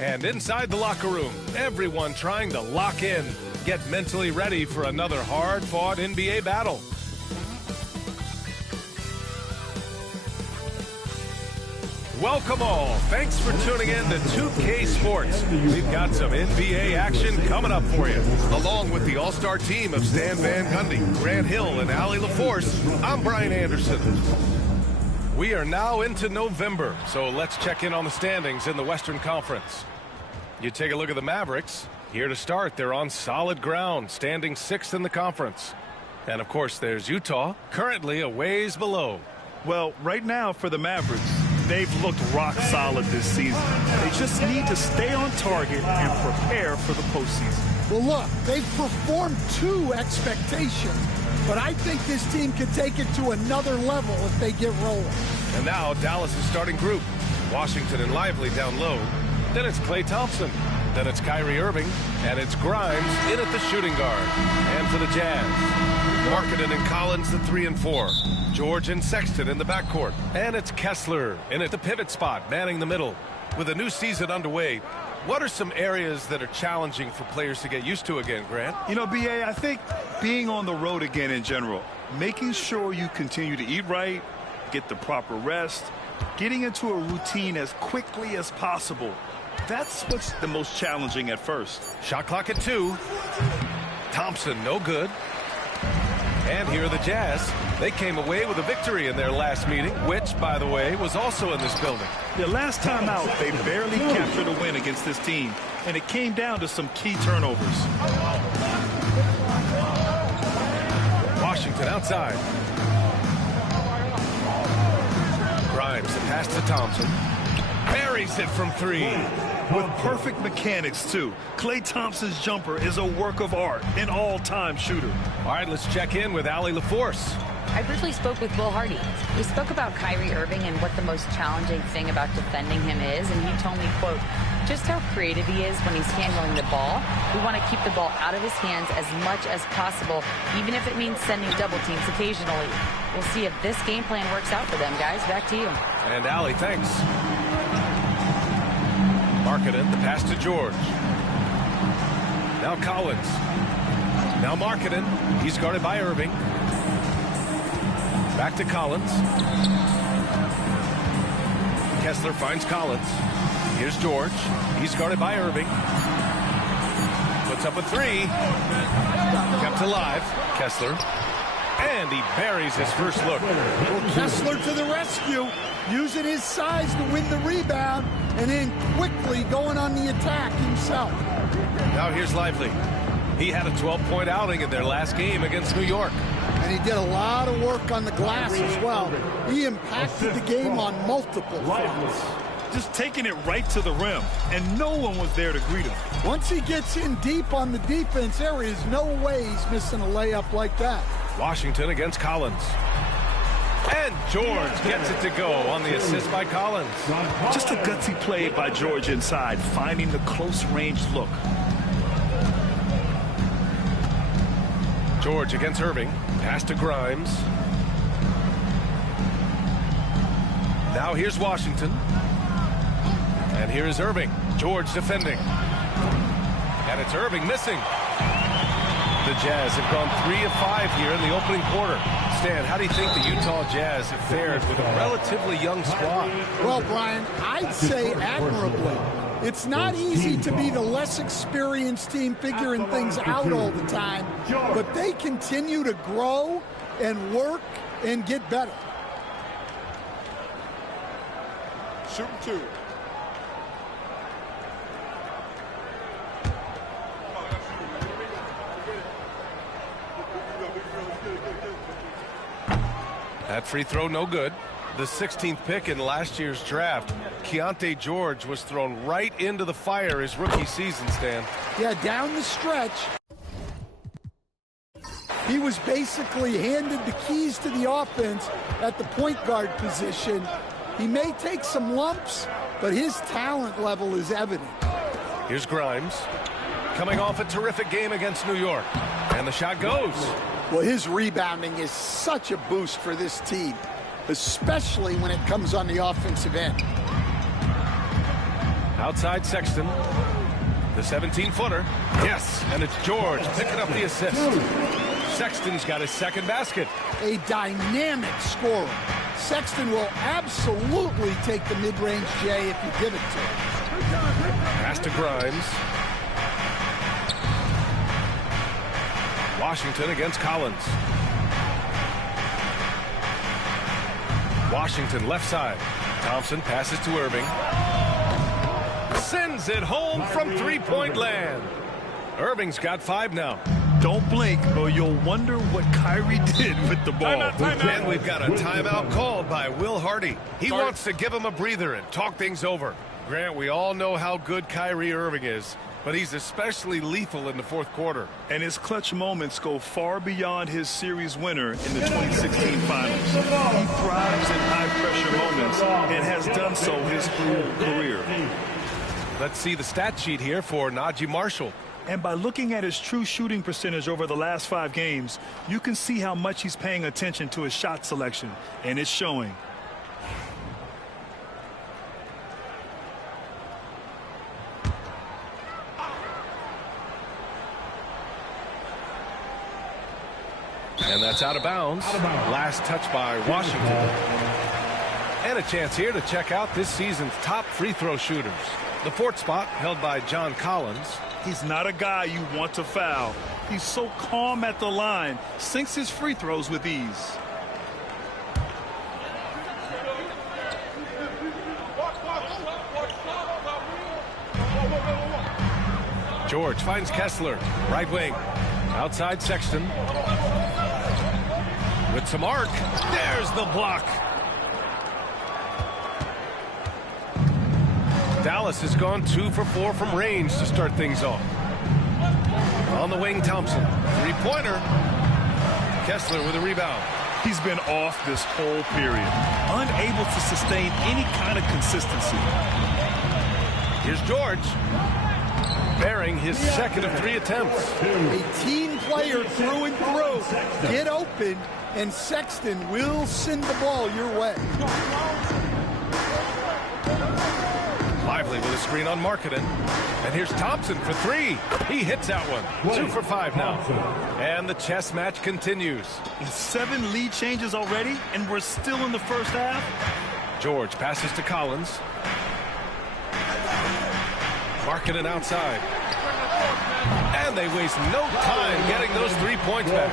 And inside the locker room, everyone trying to lock in, get mentally ready for another hard-fought NBA battle. Welcome all. Thanks for tuning in to 2K Sports. We've got some NBA action coming up for you. Along with the all-star team of Stan Van Gundy, Grant Hill, and Allie LaForce, I'm Brian Anderson. We are now into November, so let's check in on the standings in the Western Conference. You take a look at the Mavericks. Here to start, they're on solid ground, standing 6th in the conference. And, of course, there's Utah, currently a ways below. Well, right now for the Mavericks, they've looked rock solid this season. They just need to stay on target and prepare for the postseason. Well, look, they've performed to expectations, but I think this team can take it to another level if they get rolling. And now Dallas' starting group. Washington and Lively down low. Then it's Klay Thompson. Then it's Kyrie Irving. And it's Grimes in at the shooting guard. And for the Jazz, Markkanen and Collins, the 3 and 4. George and Sexton in the backcourt. And it's Kessler in at the pivot spot, manning the middle. With a new season underway, what are some areas that are challenging for players to get used to again, Grant? You know, B.A., I think being on the road again in general, making sure you continue to eat right, get the proper rest, getting into a routine as quickly as possible. That's what's the most challenging at first. Shot clock at 2. Thompson, no good. And here are the Jazz. They came away with a victory in their last meeting, which, by the way, was also in this building. The last time out, they barely captured a win against this team, and it came down to some key turnovers. Washington outside. Grimes, the pass to Thompson. Buries it from 3. With perfect mechanics, too. Klay Thompson's jumper is a work of art, an all-time shooter. All right, let's check in with Allie LaForce. I briefly spoke with Will Hardy. We spoke about Kyrie Irving and what the most challenging thing about defending him is, and he told me, quote, just how creative he is when he's handling the ball. We want to keep the ball out of his hands as much as possible, even if it means sending double teams occasionally. We'll see if this game plan works out for them, guys. Back to you. And Allie, thanks. Markkanen, the pass to George. Now Collins. Now Markkanen. He's guarded by Irving. Back to Collins. Kessler finds Collins. Here's George. He's guarded by Irving. Puts up a 3. Kept alive. Kessler. And he buries his first look. Well, Kessler to the rescue, using his size to win the rebound, and then quickly going on the attack himself. Now here's Lively. He had a 12-point outing in their last game against New York. And he did a lot of work on the glass as well. He impacted the game on multiple fronts. Just taking it right to the rim, and no one was there to greet him. Once he gets in deep on the defense, there is no way he's missing a layup like that. Washington against Collins. And George gets it to go on the assist by Collins. Just a gutsy play by George inside, finding the close-range look. George against Irving. Pass to Grimes. Now here's Washington. And here is Irving. George defending. And it's Irving missing. The Jazz have gone 3 of 5 here in the opening quarter. Stan, how do you think the Utah Jazz have fared with a relatively young squad? Well, Brian, I'd say admirably. It's not easy to be the less experienced team figuring things out all the time, but they continue to grow and work and get better. Shooting 2. That free throw no good. The 16th pick in last year's draft, Keontae George was thrown right into the fire his rookie season, Stan. Yeah, down the stretch, he was basically handed the keys to the offense at the point guard position. He may take some lumps, but his talent level is evident. Here's Grimes, coming off a terrific game against New York. And the shot goes. Well, his rebounding is such a boost for this team, especially when it comes on the offensive end. Outside Sexton. The 17-footer. Yes, and it's George picking up the assist. Sexton's got his second basket. A dynamic scorer. Sexton will absolutely take the mid-range J if you give it to him. Pass to Grimes. Washington against Collins. Washington left side. Thompson passes to Irving. Sends it home from three-point land. Irving's got 5 now. Don't blink or you'll wonder what Kyrie did with the ball. And we've got a timeout called by Will Hardy. He wants to give him a breather and talk things over. Grant, we all know how good Kyrie Irving is, but he's especially lethal in the fourth quarter. And his clutch moments go far beyond his series winner in the 2016 finals. He thrives in high-pressure moments and has done so his whole career. Let's see the stat sheet here for Najee Marshall. And by looking at his true shooting percentage over the last 5 games, you can see how much he's paying attention to his shot selection, and it's showing. And that's out of bounds. Last touch by Washington. And a chance here to check out this season's top free throw shooters. The 4th spot held by John Collins. He's not a guy you want to foul. He's so calm at the line, sinks his free throws with ease. George finds Kessler, right wing. Outside Sexton. With some arc. There's the block. Dallas has gone 2 for 4 from range to start things off. On the wing, Thompson. 3-pointer. Kessler with a rebound. He's been off this whole period, unable to sustain any kind of consistency. Here's George, bearing his second of 3 attempts. A team player through and through. Get open, and Sexton will send the ball your way. Lively with a screen on Markkanen. And here's Thompson for 3. He hits that one. 2 for 5 now. And the chess match continues. 7 lead changes already, and we're still in the first half. George passes to Collins. Markkanen outside. And they waste no time getting those 3 points back.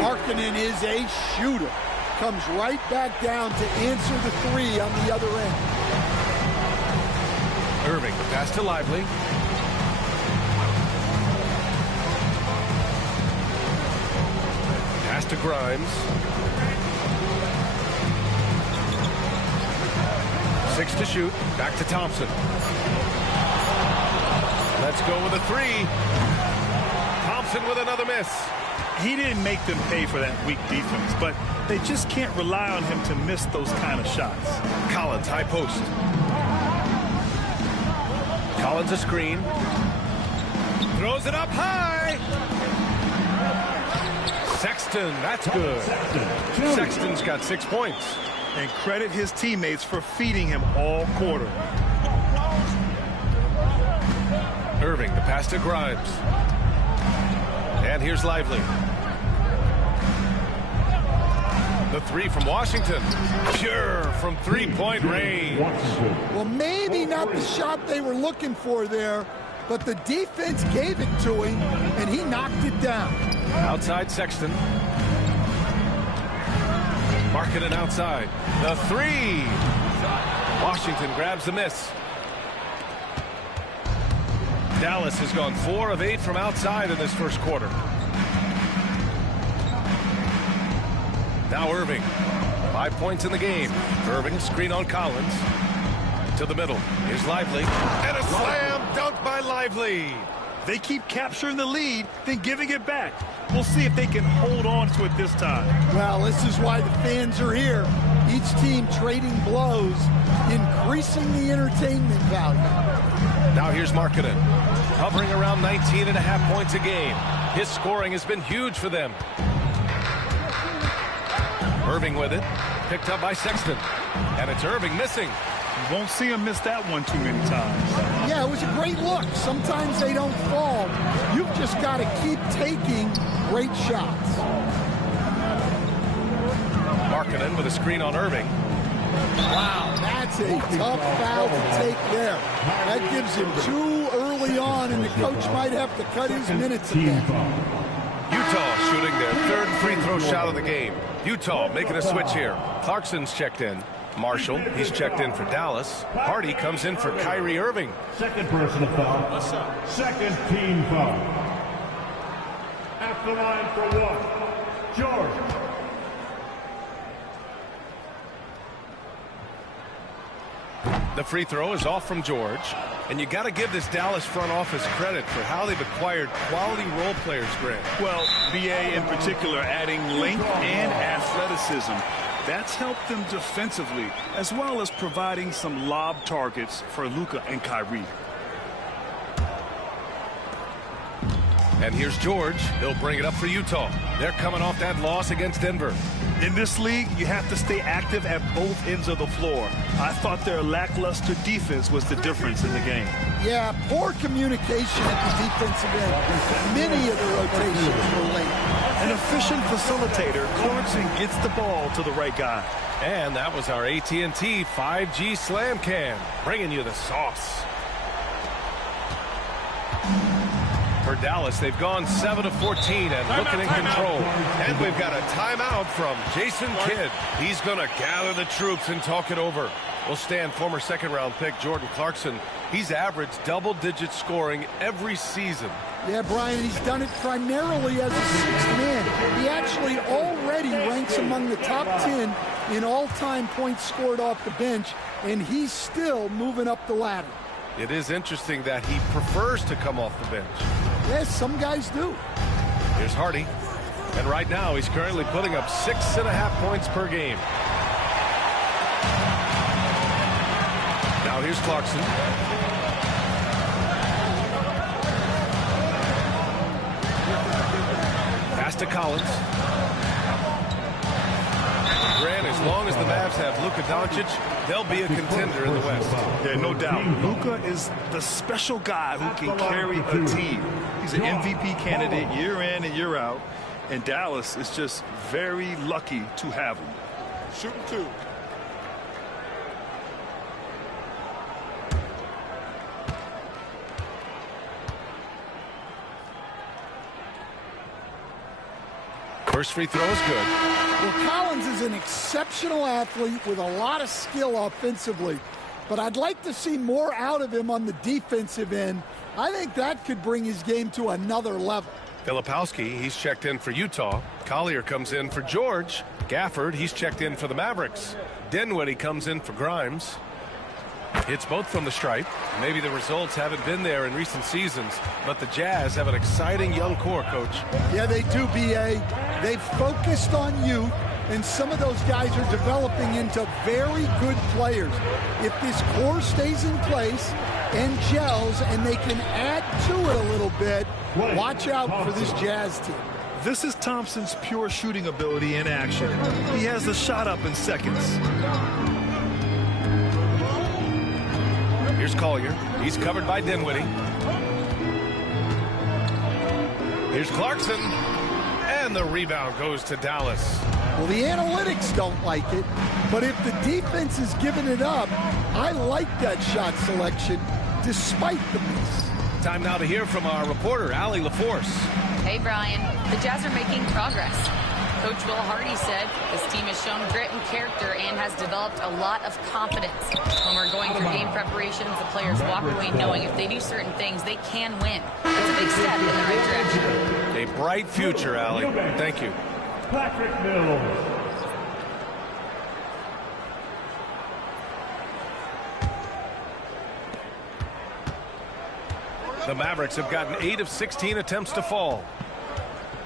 Markkanen is a shooter. Comes right back down to answer the 3 on the other end. Irving, the pass to Lively. Pass to Grimes. 6 to shoot. Back to Thompson. Let's go with a 3. Thompson with another miss. He didn't make them pay for that weak defense, but they just can't rely on him to miss those kind of shots. Collins, high post. Collins a screen. Throws it up high. Sexton, that's good. Sexton's got 6 points. And credit his teammates for feeding him all quarter. Irving, the pass to Grimes. And here's Lively. The 3 from Washington. Pure from 3-point range. Well, maybe not the shot they were looking for there, but the defense gave it to him, and he knocked it down. Outside Sexton. Markkanen outside. The 3. Washington grabs the miss. Dallas has gone 4 of 8 from outside in this first quarter. Now Irving. 5 points in the game. Irving, screen on Collins. To the middle. Here's Lively. And a slam dunk by Lively. They keep capturing the lead, then giving it back. We'll see if they can hold on to it this time. Well, this is why the fans are here. Each team trading blows, increasing the entertainment value. Now here's Markkanen. Hovering around 19.5 points a game. His scoring has been huge for them. Irving with it. Picked up by Sexton. And it's Irving missing. You won't see him miss that one too many times. Yeah, sometimes a great look. Sometimes they don't fall. You've just got to keep taking great shots. Markkanen with a screen on Irving. Wow, that's a tough foul to take there. That gives him 2 early on, and the coach might have to cut his minutes again. Utah shooting their 3rd free throw shot of the game. Utah making a switch here. Clarkson's checked in. Marshall, he's checked in for Dallas. Hardy comes in for Kyrie Irving. Second personal foul. Second team foul. At the line for 1, George. The free throw is off from George. And you got to give this Dallas front office credit for how they've acquired quality role players, Grant. Well, BA in particular adding length and athleticism. That's helped them defensively, as well as providing some lob targets for Luka and Kyrie. And here's George. He'll bring it up for Utah. They're coming off that loss against Denver. In this league, you have to stay active at both ends of the floor. I thought their lackluster defense was the difference in the game. Yeah, poor communication at the defensive end. Many of the rotations were late. An efficient facilitator, Clarkson gets the ball to the right guy. And that was our AT&T 5G Slam Cam, bringing you the sauce. For Dallas, they've gone 7 of 14 and looking in control. And we've got a timeout from Jason Kidd. He's going to gather the troops and talk it over. We'll stand former second-round pick Jordan Clarkson. He's averaged double-digit scoring every season. Yeah, Brian, he's done it primarily as a 6th man. He actually already ranks among the top 10 in all-time points scored off the bench, and he's still moving up the ladder. It is interesting that he prefers to come off the bench. Yes, some guys do. Here's Hardy. And right now, he's currently putting up 6.5 points per game. Now here's Clarkson. Pass to Collins. Grant, as long as the Mavs have Luka Doncic, they'll be a contender in the West. Yeah, no doubt. Luka is the special guy who can carry a team. He's an MVP candidate year in and year out, and Dallas is just very lucky to have him. Shooting 2. First free throw is good. Well, Collins is an exceptional athlete with a lot of skill offensively, but I'd like to see more out of him on the defensive end. I think that could bring his game to another level. Filipowski, he's checked in for Utah. Collier comes in for George. Gafford, he's checked in for the Mavericks. Dinwiddie comes in for Grimes. Hits both from the stripe. Maybe the results haven't been there in recent seasons, but the Jazz have an exciting young core, Coach. Yeah, they do, B.A. They've focused on youth, and some of those guys are developing into very good players. If this core stays in place and gels and they can add to it a little bit, watch out for this Jazz team. This is Thompson's pure shooting ability in action. He has the shot up in seconds. Here's Collier. He's covered by Dinwiddie. Here's Clarkson. And the rebound goes to Dallas. Well, the analytics don't like it, but if the defense is giving it up, I like that shot selection despite the miss. Time now to hear from our reporter, Allie LaForce. Hey, Brian. The Jazz are making progress. Coach Will Hardy said this team has shown grit and character and has developed a lot of confidence. When we're going through game preparations, the players walk away knowing if they do certain things, they can win. That's a big step in the right direction. A bright future, Allie. Thank you. Patrick Mills. The Mavericks have gotten 8 of 16 attempts to fall.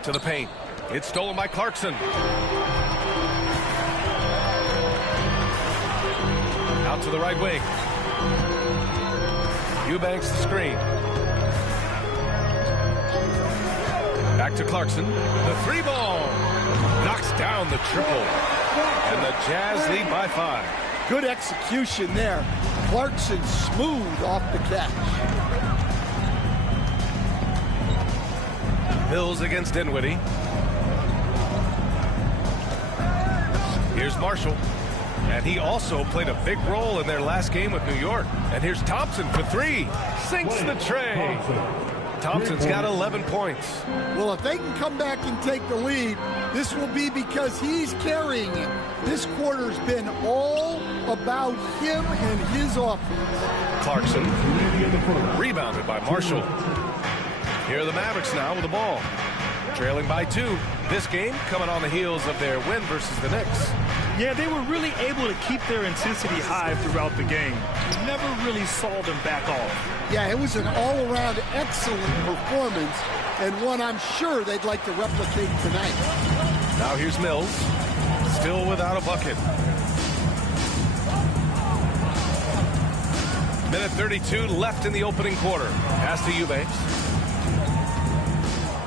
To the paint. It's stolen by Clarkson. Out to the right wing. Eubanks the screen. Back to Clarkson. The 3-ball. Knocks down the triple. And the Jazz lead by 5. Good execution there. Clarkson smooth off the catch. Mills against Dinwiddie. Here's Marshall. And he also played a big role in their last game with New York. And here's Thompson for three. Sinks the tray. Thompson's got 11 points. Well, if they can come back and take the lead, this will be because he's carrying it. This quarter's been all about him and his offense. Clarkson, rebounded by Marshall. Here are the Mavericks now with the ball. Trailing by 2. This game coming on the heels of their win versus the Knicks. Yeah, they were really able to keep their intensity high throughout the game. Never really saw them back off. Yeah, it was an all-around excellent performance, and one I'm sure they'd like to replicate tonight. Now here's Mills, still without a bucket. Minute 32 left in the opening quarter. Pass to Eubanks.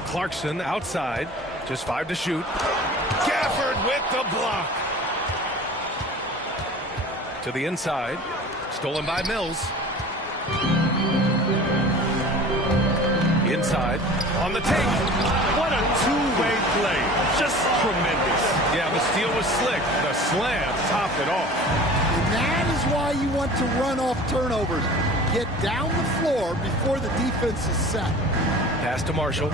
Clarkson outside, just 5 to shoot. Gafford with the block. To the inside, stolen by Mills. Inside, on the take. What a two-way play. Just tremendous. Yeah, the steal was slick. The slam topped it off. And that is why you want to run off turnovers. Get down the floor before the defense is set. Pass to Marshall.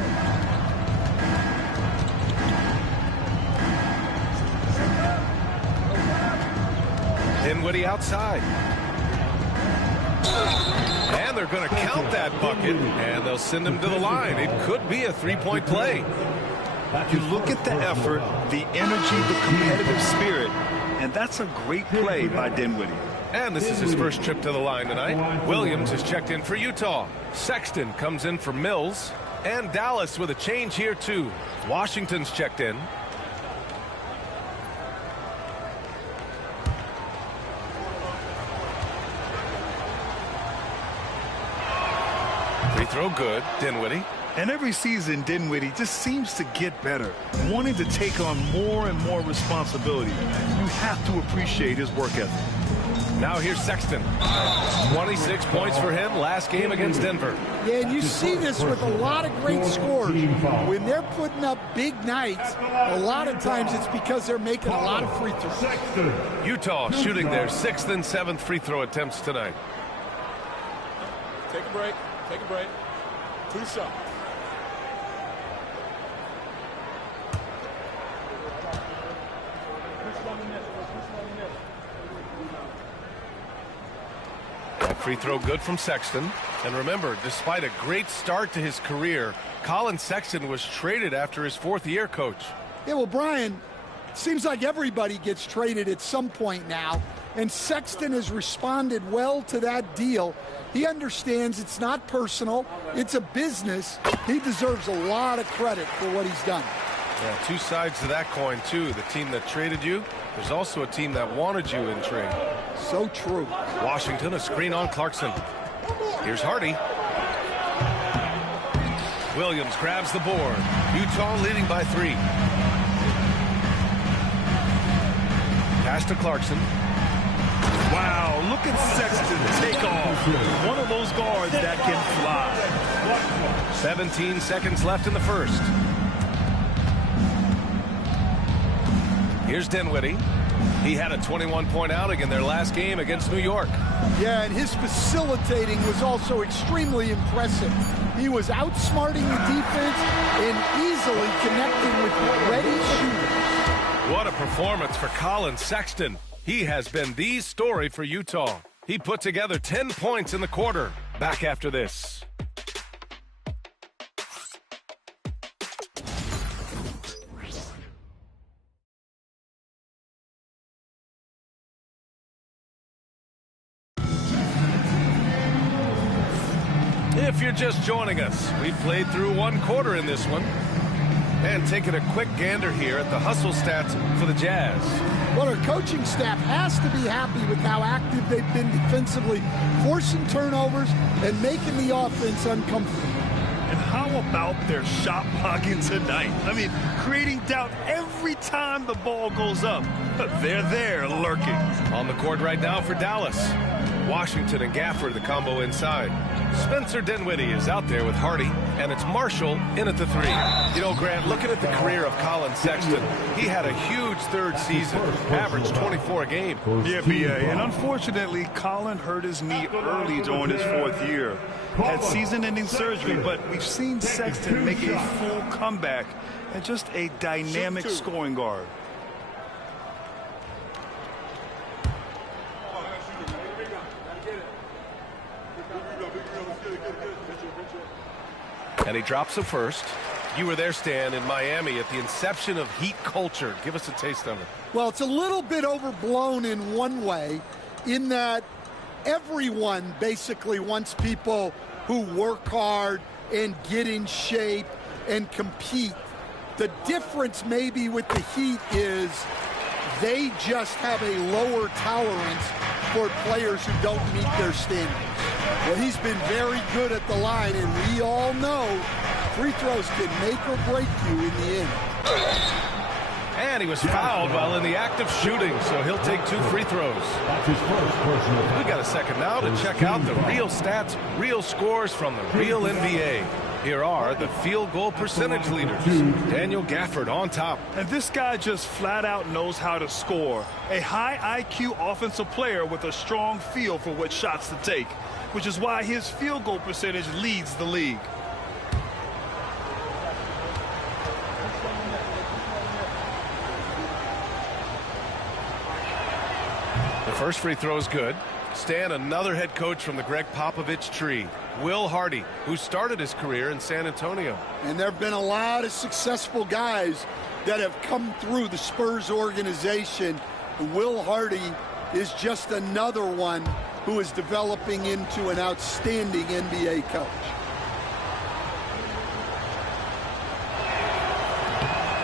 Dinwiddie outside. And they're going to count that bucket, and they'll send him to the line. It could be a three-point play. You look at the effort, the energy, the competitive spirit, and that's a great play by Dinwiddie. And this is his first trip to the line tonight. Williams has checked in for Utah. Sexton comes in for Mills. And Dallas with a change here, too. Washington's checked in. Free throw good. Dinwiddie. And every season, Dinwiddie just seems to get better, wanting to take on more and more responsibility. You have to appreciate his work ethic. Now here's Sexton. 26 points for him last game against Denver. Yeah, and you see this with a lot of great scores. When they're putting up big nights, a lot of times it's because they're making a lot of free throws. Utah shooting their 6th and 7th free throw attempts tonight. Take a break. Take a break. 2 shots. Free throw good from Sexton. And remember, despite a great start to his career, Colin Sexton was traded after his 4th year, Coach. Yeah, well, Brian, it seems like everybody gets traded at some point now, and Sexton has responded well to that deal. He understands it's not personal, it's a business. He deserves a lot of credit for what he's done. Yeah, 2 sides to that coin, too. The team that traded you, there's also a team that wanted you in trade. So true. Washington, a screen on Clarkson. Here's Hardy. Williams grabs the board. Utah leading by 3. Pass to Clarkson. Wow, look at Sexton take off. One of those guards that can fly. 17 seconds left in the first. Here's Dinwiddie. He had a 21-point outing in their last game against New York. Yeah, and his facilitating was also extremely impressive. He was outsmarting the defense and easily connecting with ready shooters. What a performance for Colin Sexton. He has been the story for Utah. He put together 10 points in the quarter. Back after this. If you're just joining us, we've played through 1 quarter in this one. And taking a quick gander here at the hustle stats for the Jazz. Well, our coaching staff has to be happy with how active they've been defensively, forcing turnovers and making the offense uncomfortable. And how about their shot blocking tonight? I mean, creating doubt every time the ball goes up. They're there lurking. On the court right now for Dallas. Washington and Gafford, the combo inside. Spencer Dinwiddie is out there with Hardy, and it's Marshall in at the 3. You know, Grant, looking at the career of Colin Sexton, he had a huge third season, averaged 24 a game. Yeah, B.A. And unfortunately, Colin hurt his knee early during his 4th year. Had season-ending surgery, but we've seen Sexton make a full comeback and just a dynamic scoring guard. And he drops a first. You were there, Stan, in Miami at the inception of Heat culture. Give us a taste of it. Well, it's a little bit overblown in one way, in that everyone basically wants people who work hard and get in shape and compete. The difference maybe with the Heat is they just have a lower tolerance for players who don't meet their standards. Well, he's been very good at the line, and we all know free throws can make or break you in the end. And he was fouled while in the act of shooting, so he'll take 2 free throws. We got a second now to check out the real stats, real scores from the real NBA. Here are the field goal percentage leaders. Daniel Gafford on top. And this guy just flat out knows how to score. A high IQ offensive player with a strong feel for what shots to take, which is why his field goal percentage leads the league. The first free throw is good. Stan, another head coach from the Greg Popovich tree, Will Hardy, who started his career in San Antonio. And there have been a lot of successful guys that have come through the Spurs organization. Will Hardy is just another one who is developing into an outstanding NBA coach.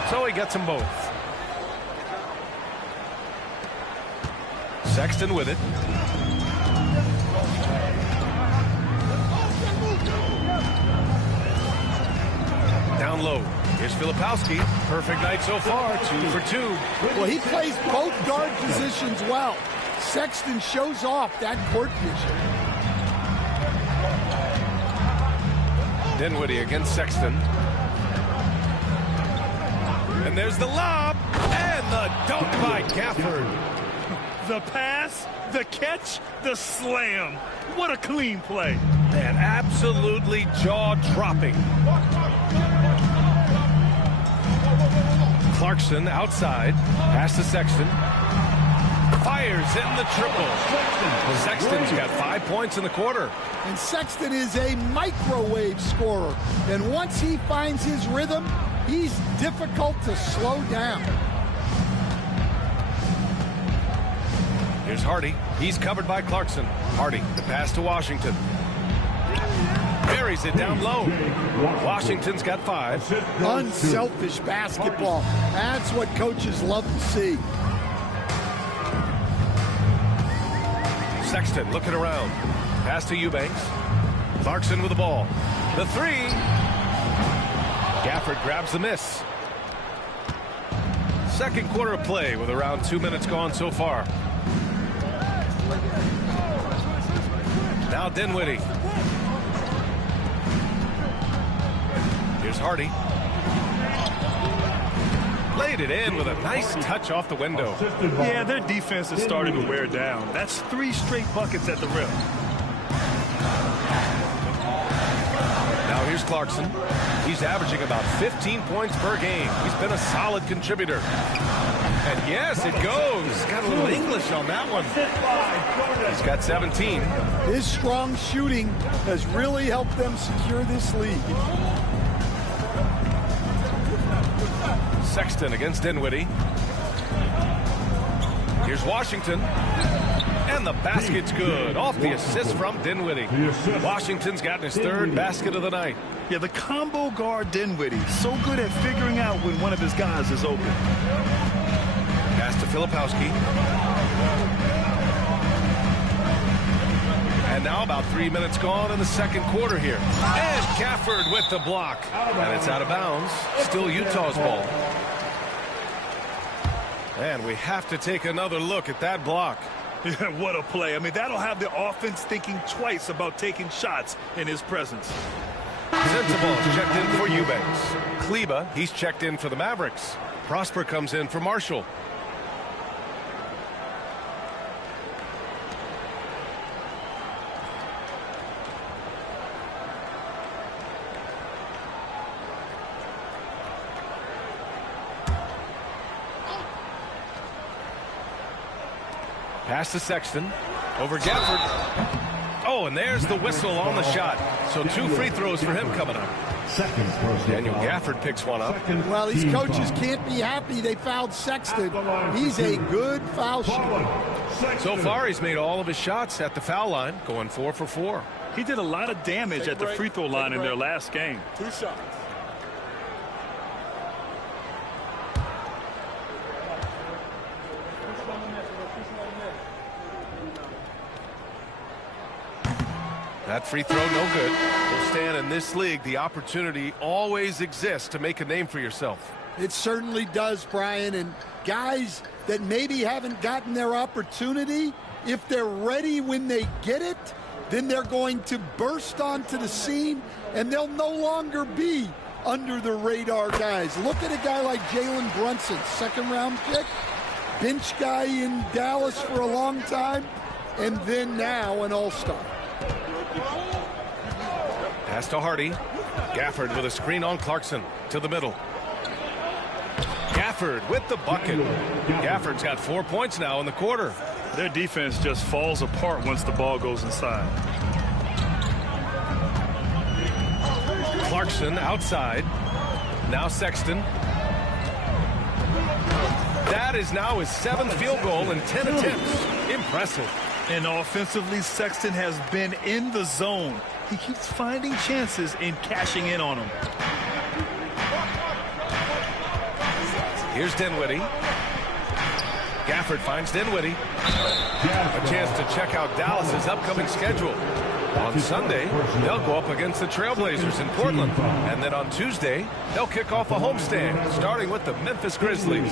So he gets them both. Sexton with it. Down low. Here's Filipowski. Perfect night so far. 2 for 2. Well, he plays both guard positions well. Sexton shows off that court vision. Dinwiddie against Sexton. And there's the lob. And the dunk by Gafford. The pass, the catch, the slam. What a clean play. Man, absolutely jaw-dropping. Clarkson outside. Pass to Sexton. Fires in the triple. Sexton's got 5 points in the quarter. And Sexton is a microwave scorer. And once he finds his rhythm, he's difficult to slow down. Here's Hardy. He's covered by Clarkson. Hardy, the pass to Washington. Buries it down low. Washington's got 5. Unselfish basketball. That's what coaches love to see. Sexton looking around. Pass to Eubanks. Clarkson with the ball. The 3. Gafford grabs the miss. Second quarter of play with around 2 minutes gone so far. Now Dinwiddie. Here's Hardy. Laid it in with a nice touch off the window. Yeah, their defense is starting to wear down. That's 3 straight buckets at the rim. Now here's Clarkson. He's averaging about 15 points per game. He's been a solid contributor. And yes, it goes. Got a little English on that one. He's got 17. His strong shooting has really helped them secure this lead. Sexton against Dinwiddie. Here's Washington. And the basket's good. Off the assist from Dinwiddie. Washington's gotten his 3rd basket of the night. Yeah, the combo guard Dinwiddie, so good at figuring out when one of his guys is open. Pass to Filipowski. And now about 3 minutes gone in the second quarter here. And Gafford with the block. And it's out of bounds. Still Utah's ball. And we have to take another look at that block. Yeah, what a play. I mean, that'll have the offense thinking twice about taking shots in his presence. Sensible is checked in for Eubanks. Kleba, he's checked in for the Mavericks. Prosper comes in for Marshall. Pass to Sexton. Over Gafford. Oh, and there's the whistle on the shot. So 2 free throws for him coming up. Daniel Gafford picks one up. Well, these coaches can't be happy they fouled Sexton. He's a good foul shooter. So far, he's made all of his shots at the foul line, going 4 for 4. He did a lot of damage at the free throw line in their last game. 2 shots. That free throw, no good. Well, Stan, in this league, the opportunity always exists to make a name for yourself. It certainly does, Brian. And guys that maybe haven't gotten their opportunity, if they're ready when they get it, then they're going to burst onto the scene, and they'll no longer be under the radar guys. Look at a guy like Jalen Brunson, 2nd-round pick, bench guy in Dallas for a long time, and then now an all-star. Pass to Hardy. Gafford with a screen on Clarkson to the middle. Gafford with the bucket. Gafford's got 4 points now in the quarter. Their defense just falls apart once the ball goes inside. Clarkson outside. Now Sexton. That is now his 7th field goal in 10 attempts. Impressive. And offensively, Sexton has been in the zone. He keeps finding chances and cashing in on them. Here's Dinwiddie. Gafford finds Dinwiddie. A chance to check out Dallas's upcoming schedule. On Sunday, they'll go up against the Trailblazers in Portland. And then on Tuesday, they'll kick off a homestand, starting with the Memphis Grizzlies.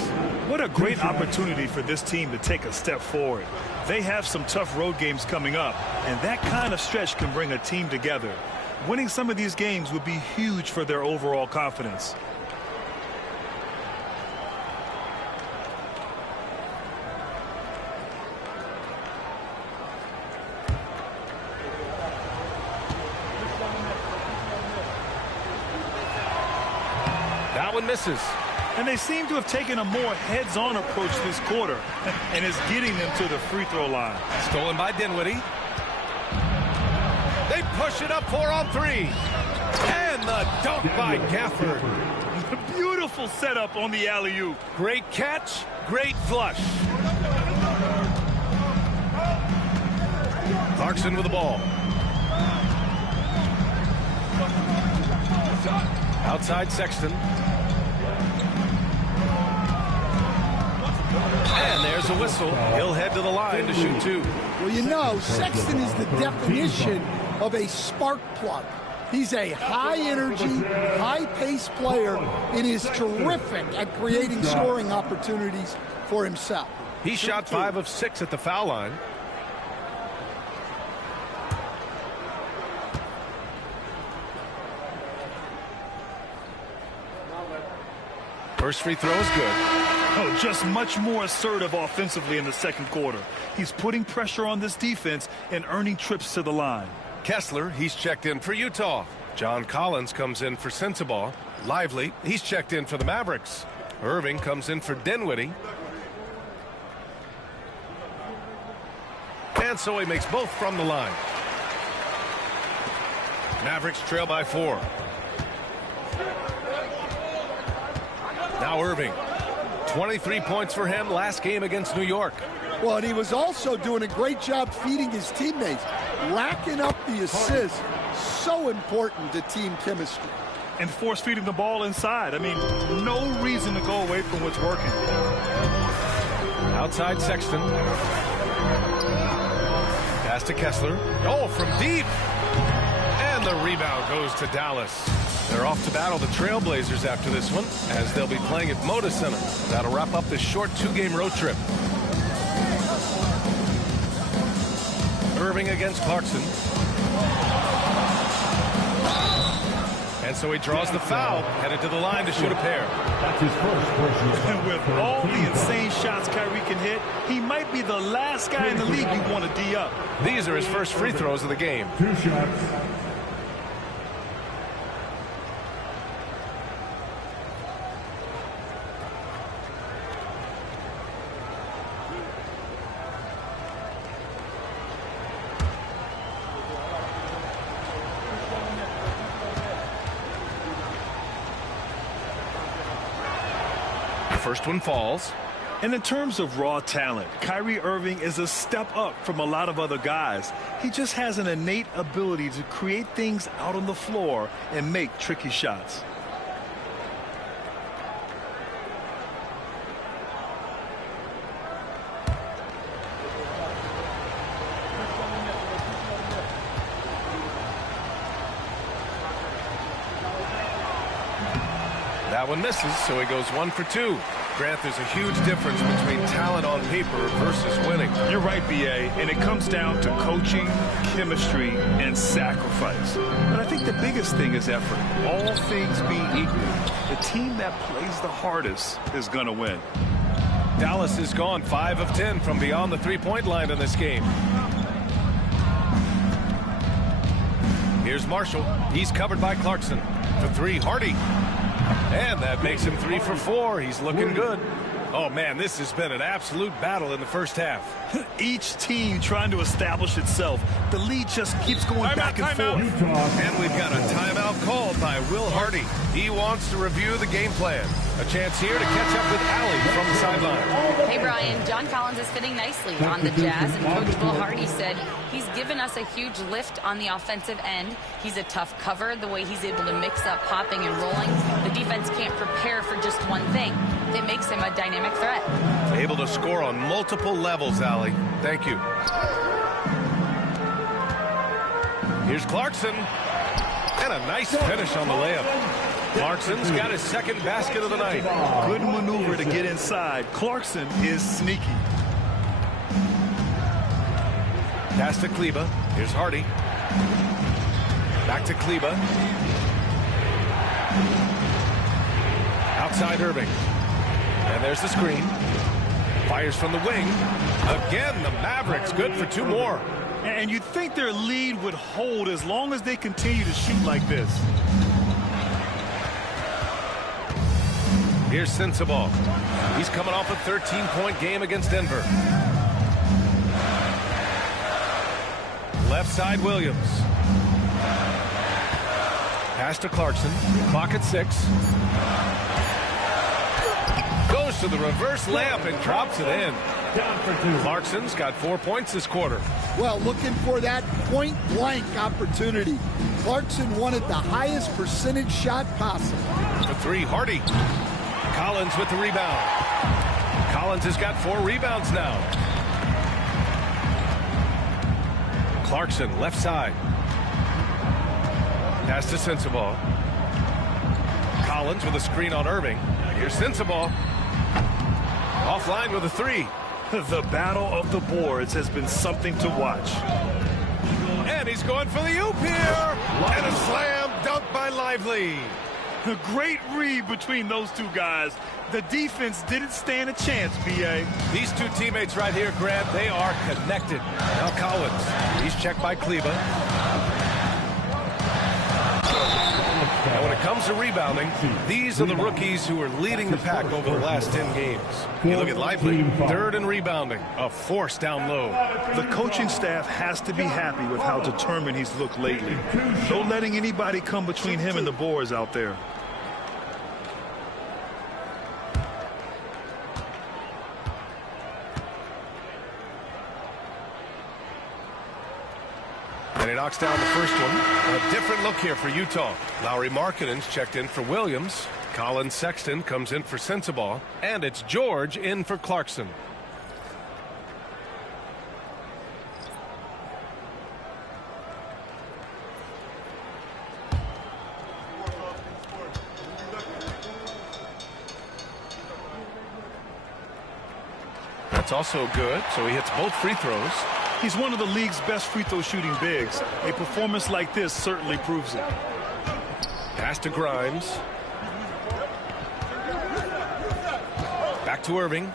What a great opportunity for this team to take a step forward. They have some tough road games coming up, and that kind of stretch can bring a team together. Winning some of these games would be huge for their overall confidence. That one misses. And they seem to have taken a more heads-on approach this quarter, and it's getting them to the free throw line. Stolen by Dinwiddie. They push it up 4 on 3. And the dunk by Gafford. Beautiful setup on the alley-oop. Great catch, great flush. Clarkson with the ball. Outside Sexton. And there's a whistle. He'll head to the line to shoot 2. Well, you know, Sexton is the definition of a spark plug. He's a high-energy, high-paced player and is terrific at creating scoring opportunities for himself. He shot 5 of 6 at the foul line. First free throw is good. Oh, just much more assertive offensively in the second quarter. He's putting pressure on this defense and earning trips to the line. Kessler, he's checked in for Utah. John Collins comes in for Sensabaugh. Lively, he's checked in for the Mavericks. Irving comes in for Dinwiddie. And so he makes both from the line. Mavericks trail by 4. Now Irving. 23 points for him last game against New York. Well, and he was also doing a great job feeding his teammates, racking up the assists. So important to team chemistry. And force feeding the ball inside. I mean, no reason to go away from what's working. Outside Sexton. Pass to Kessler. Oh, from deep. And the rebound goes to Dallas. They're off to battle the Trailblazers after this one, as they'll be playing at Moda Center. That'll wrap up this short 2-game road trip. Irving against Clarkson. And so he draws the foul, headed to the line to shoot a pair. That's his first personal foul. And with all the insane shots Kyrie can hit, he might be the last guy in the league you want to D up. These are his first free throws of the game. 2 shots. First one falls. And in terms of raw talent, Kyrie Irving is a step up from a lot of other guys. He just has an innate ability to create things out on the floor and make tricky shots. That one misses, so he goes 1 for 2. Grant, there's a huge difference between talent on paper versus winning. You're right, B.A., and it comes down to coaching, chemistry, and sacrifice. But I think the biggest thing is effort. All things being equal, the team that plays the hardest is going to win. Dallas is gone 5 of 10 from beyond the three-point line in this game. Here's Marshall. He's covered by Clarkson. For 3, Hardy. And that makes him 3 for 4. He's looking good. Oh, man, this has been an absolute battle in the first half. Each team trying to establish itself. The lead just keeps going back and forth. And we've got a timeout called by Will Hardy. He wants to review the game plan. A chance here to catch up with Allie from the sideline. Hey, Brian. John Collins is fitting nicely on the Jazz, and Coach Will Hardy said he's given us a huge lift on the offensive end. He's a tough cover, the way he's able to mix up popping and rolling. The defense can't prepare for just one thing. It makes him a dynamic threat. Able to score on multiple levels, Allie. Thank you. Here's Clarkson. And a nice finish on the layup. Clarkson's got his second basket of the night. Good maneuver to get inside. Clarkson is sneaky. Pass to Kleba. Here's Hardy. Back to Kleba. Outside Irving. And there's the screen. Fires from the wing. Again, the Mavericks good for 2 more. And you'd think their lead would hold as long as they continue to shoot like this. Here's Sensabaugh. He's coming off a 13-point game against Denver. Left side, Williams. Pass to Clarkson. Clock at 6. Goes to the reverse layup and drops it in. Clarkson's got 4 points this quarter. Well, looking for that point-blank opportunity. Clarkson wanted the highest percentage shot possible. For 3, Hardy. Collins with the rebound. Collins has got 4 rebounds now. Clarkson, left side. Pass to Sensabaugh. Collins with a screen on Irving. Here's Sensabaugh. Offline with a 3. The battle of the boards has been something to watch. And he's going for the oop here. And a slam dunk by Lively. A great read between those two guys. The defense didn't stand a chance, B.A. These two teammates right here, Grant, they are connected. Now Collins. He's checked by Kleba. And when it comes to rebounding, these are the rookies who are leading the pack over the last 10 games. You look at Lively, 3rd in rebounding, a force down low. The coaching staff has to be happy with how determined he's looked lately. No letting anybody come between him and the boards out there. And he knocks down the first one. A different look here for Utah. Lauri Markkanen's checked in for Williams. Colin Sexton comes in for Sensabaugh. And it's George in for Clarkson. That's also good, so he hits both free throws. He's one of the league's best free throw shooting bigs. A performance like this certainly proves it. Pass to Grimes. Back to Irving.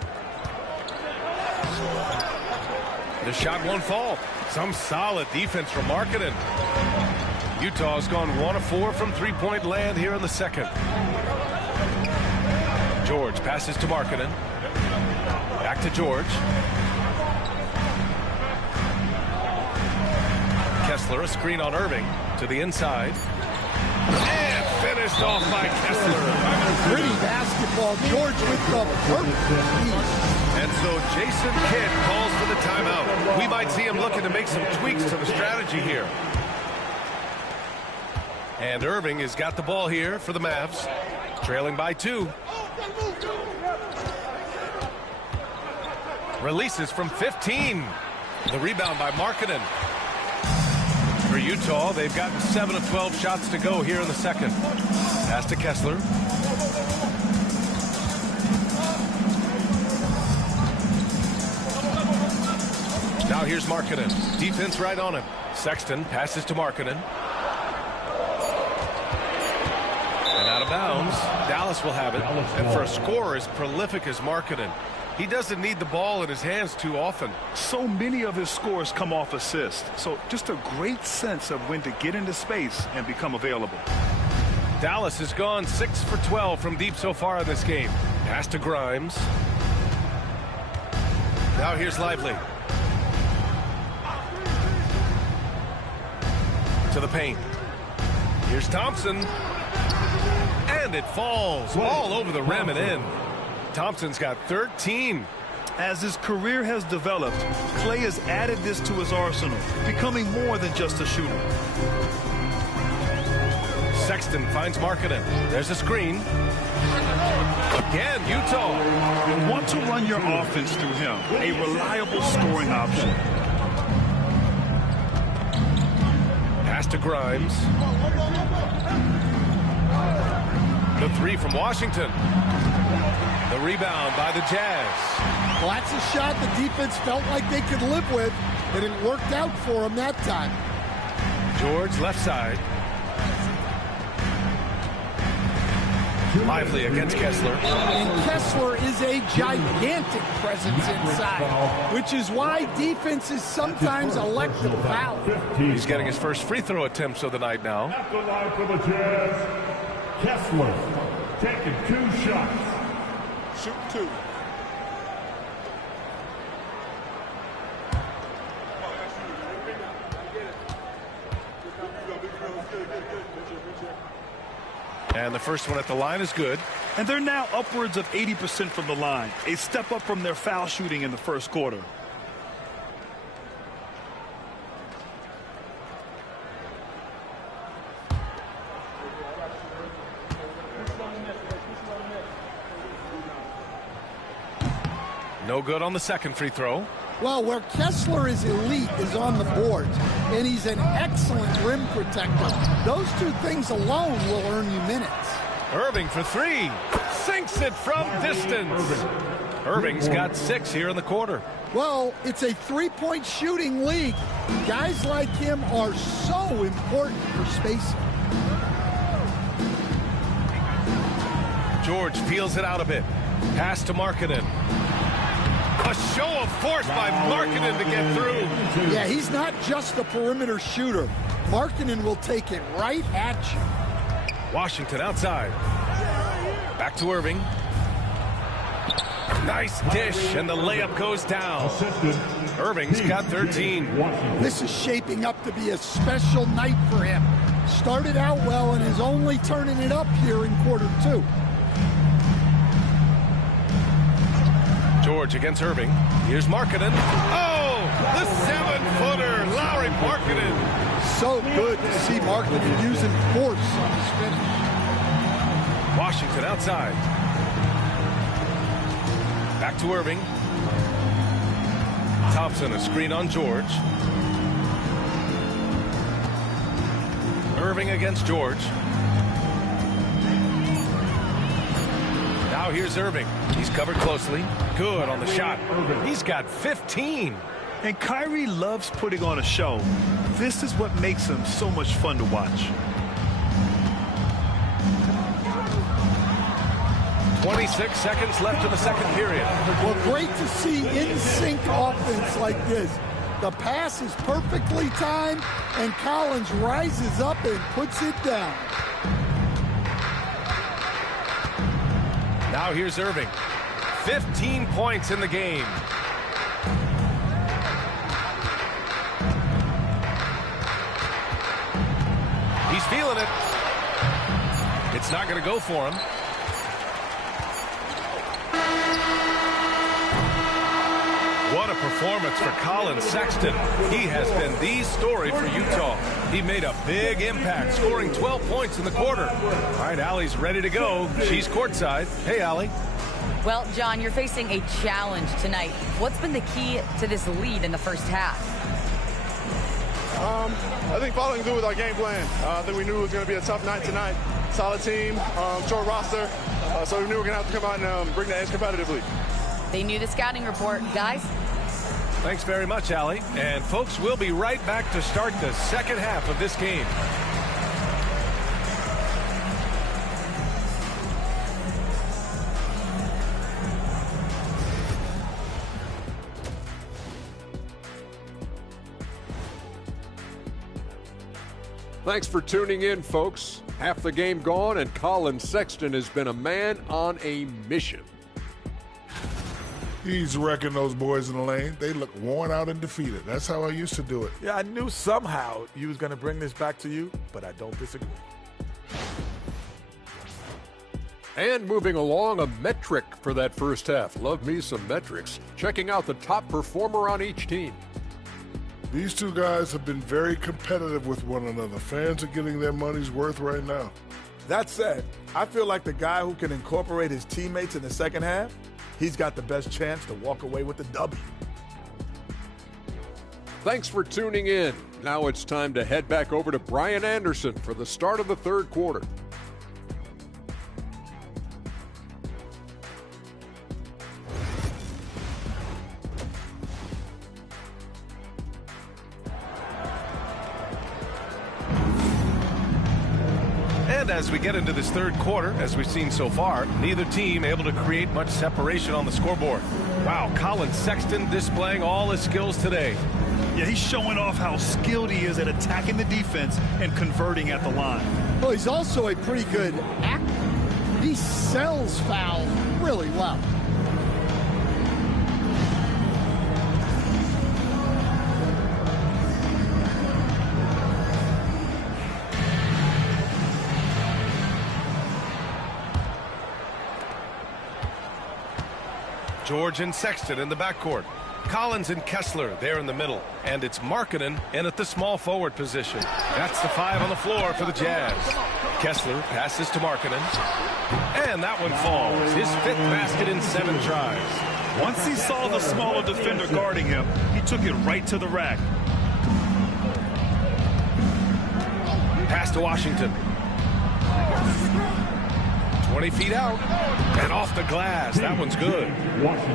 The shot won't fall. Some solid defense from Markkanen. Utah's gone 1 of 4 from three-point land here in the second. George passes to Markkanen. Back to George. Kessler, a screen on Irving to the inside. And finished off by Kessler. Pretty basketball. George with the perfect piece. And so Jason Kidd calls for the timeout. We might see him looking to make some tweaks to the strategy here. And Irving has got the ball here for the Mavs. Trailing by 2. Releases from 15. The rebound by Markkanen. For Utah, they've gotten 7 of 12 shots to go here in the second. Pass to Kessler. Now here's Markkanen. Defense right on him. Sexton passes to Markkanen. And out of bounds. Dallas will have it. And for a scorer as prolific as Markkanen, he doesn't need the ball in his hands too often. So many of his scores come off assists. So just a great sense of when to get into space and become available. Dallas has gone 6 for 12 from deep so far in this game. Pass to Grimes. Now here's Lively. To the paint. Here's Thompson. And it falls all over the rim and in. Thompson's got 13. As his career has developed, Clay has added this to his arsenal, becoming more than just a shooter. Sexton finds Markkanen. There's a screen. Again, Utah. You want to run your offense through him, a reliable scoring option. Pass to Grimes. The 3 from Washington. The rebound by the Jazz. Well, that's a shot the defense felt like they could live with, and it worked out for them that time. George left side. Lively against Kessler. And Kessler is a gigantic presence inside, which is why defenses sometimes elect to foul. He's getting his first free throw attempts of the night now. At the line for the Jazz, Kessler taking 2 shots. Shoot 2. And the first one at the line is good. And they're now upwards of 80% from the line, a step up from their foul shooting in the first quarter. No good on the second free throw. Well, where Kessler is elite is on the boards, and he's an excellent rim protector. Those 2 things alone will earn you minutes. Irving for 3. Sinks it from distance. Irving's got 6 here in the quarter. Well, it's a 3-point shooting league. Guys like him are so important for spacing. George peels it out a bit. Pass to Markkanen. A show of force by Markkanen to get through. Yeah, he's not just a perimeter shooter. Markkanen will take it right at you. Washington outside. Back to Irving. Nice dish, and the layup goes down. Irving's got 13. This is shaping up to be a special night for him. Started out well and is only turning it up here in quarter 2. George against Irving. Here's Markkanen. Oh, the 7-footer, Lauri Markkanen. So good to see Markkanen using force on his finish. Washington outside. Back to Irving. Thompson, a screen on George. Irving against George. Now here's Irving. He's covered closely. Good on the shot. He's got 15. And Kyrie loves putting on a show. This is what makes him so much fun to watch. 26 seconds left in the second period. Well, great to see in-sync offense like this. The pass is perfectly timed, and Collins rises up and puts it down. Now here's Irving. 15 points in the game. He's feeling it. It's not going to go for him. What a performance for Colin Sexton. He has been the story for Utah. He made a big impact, scoring 12 points in the quarter. All right, Allie's ready to go. She's courtside. Hey, Allie. Well, John, you're facing a challenge tonight. What's been the key to this lead in the first half? I think following through with our game plan. I think we knew it was going to be a tough night tonight. Solid team, short roster, so we knew we were going to have to come out and bring the edge competitively. They knew the scouting report. Guys? Thanks very much, Allie. And, folks, we'll be right back to start the second half of this game. Thanks for tuning in, folks. Half the game gone, and Colin Sexton has been a man on a mission. He's wrecking those boys in the lane. They look worn out and defeated. That's how I used to do it. Yeah, I knew somehow you was going to bring this back to you, but I don't disagree. And moving along, a metric for that first half. Love me some metrics. Checking out the top performer on each team. These two guys have been very competitive with one another. Fans are getting their money's worth right now. That said, I feel like the guy who can incorporate his teammates in the second half, he's got the best chance to walk away with the W. Thanks for tuning in. Now it's time to head back over to Brian Anderson for the start of the third quarter. And as we get into this third quarter, as we've seen so far, neither team able to create much separation on the scoreboard. Wow, Colin Sexton displaying all his skills today. Yeah, he's showing off how skilled he is at attacking the defense and converting at the line. Well, he's also a pretty good actor. He sells fouls really well. George and Sexton in the backcourt. Collins and Kessler there in the middle. And it's Markkanen in at the small forward position. That's the 5 on the floor for the Jazz. Kessler passes to Markkanen. And that one falls. His 5th basket in 7 tries. Once he saw the smaller defender guarding him, he took it right to the rack. Pass to Washington. 20 feet out and off the glass. That one's good.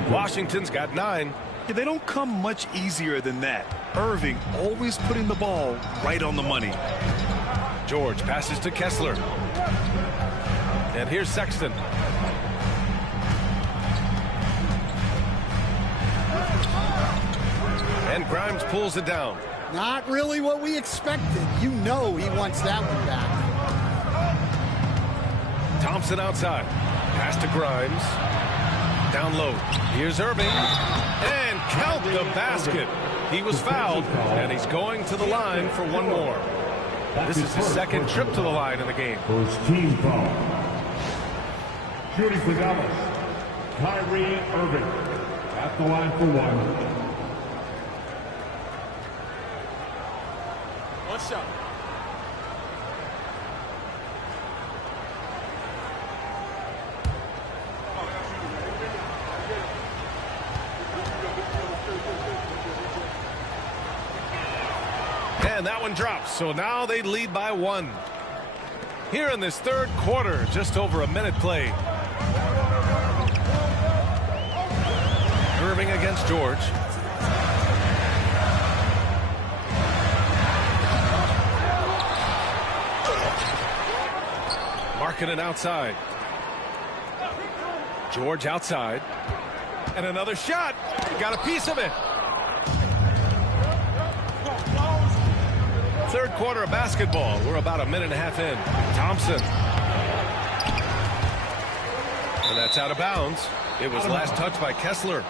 Washington's got 9. Yeah, they don't come much easier than that. Irving always putting the ball right on the money. George passes to Kessler. And here's Sexton. And Grimes pulls it down. Not really what we expected. You know he wants that one back. Thompson outside. Pass to Grimes. Down low. Here's Irving. And count the basket. He was fouled, and he's going to the line for one more. This is his second trip to the line in the game. First team foul. Shooting for Dallas, Kyrie Irving. At the line for 1. One shot. And that one drops, so now they lead by 1. Here in this third quarter, just over a minute played. Irving against George. Markkanen outside. George outside. And another shot. Got a piece of it. Third quarter of basketball. We're about a minute and a half in. Thompson. And that's out of bounds. It was last touched by Kessler.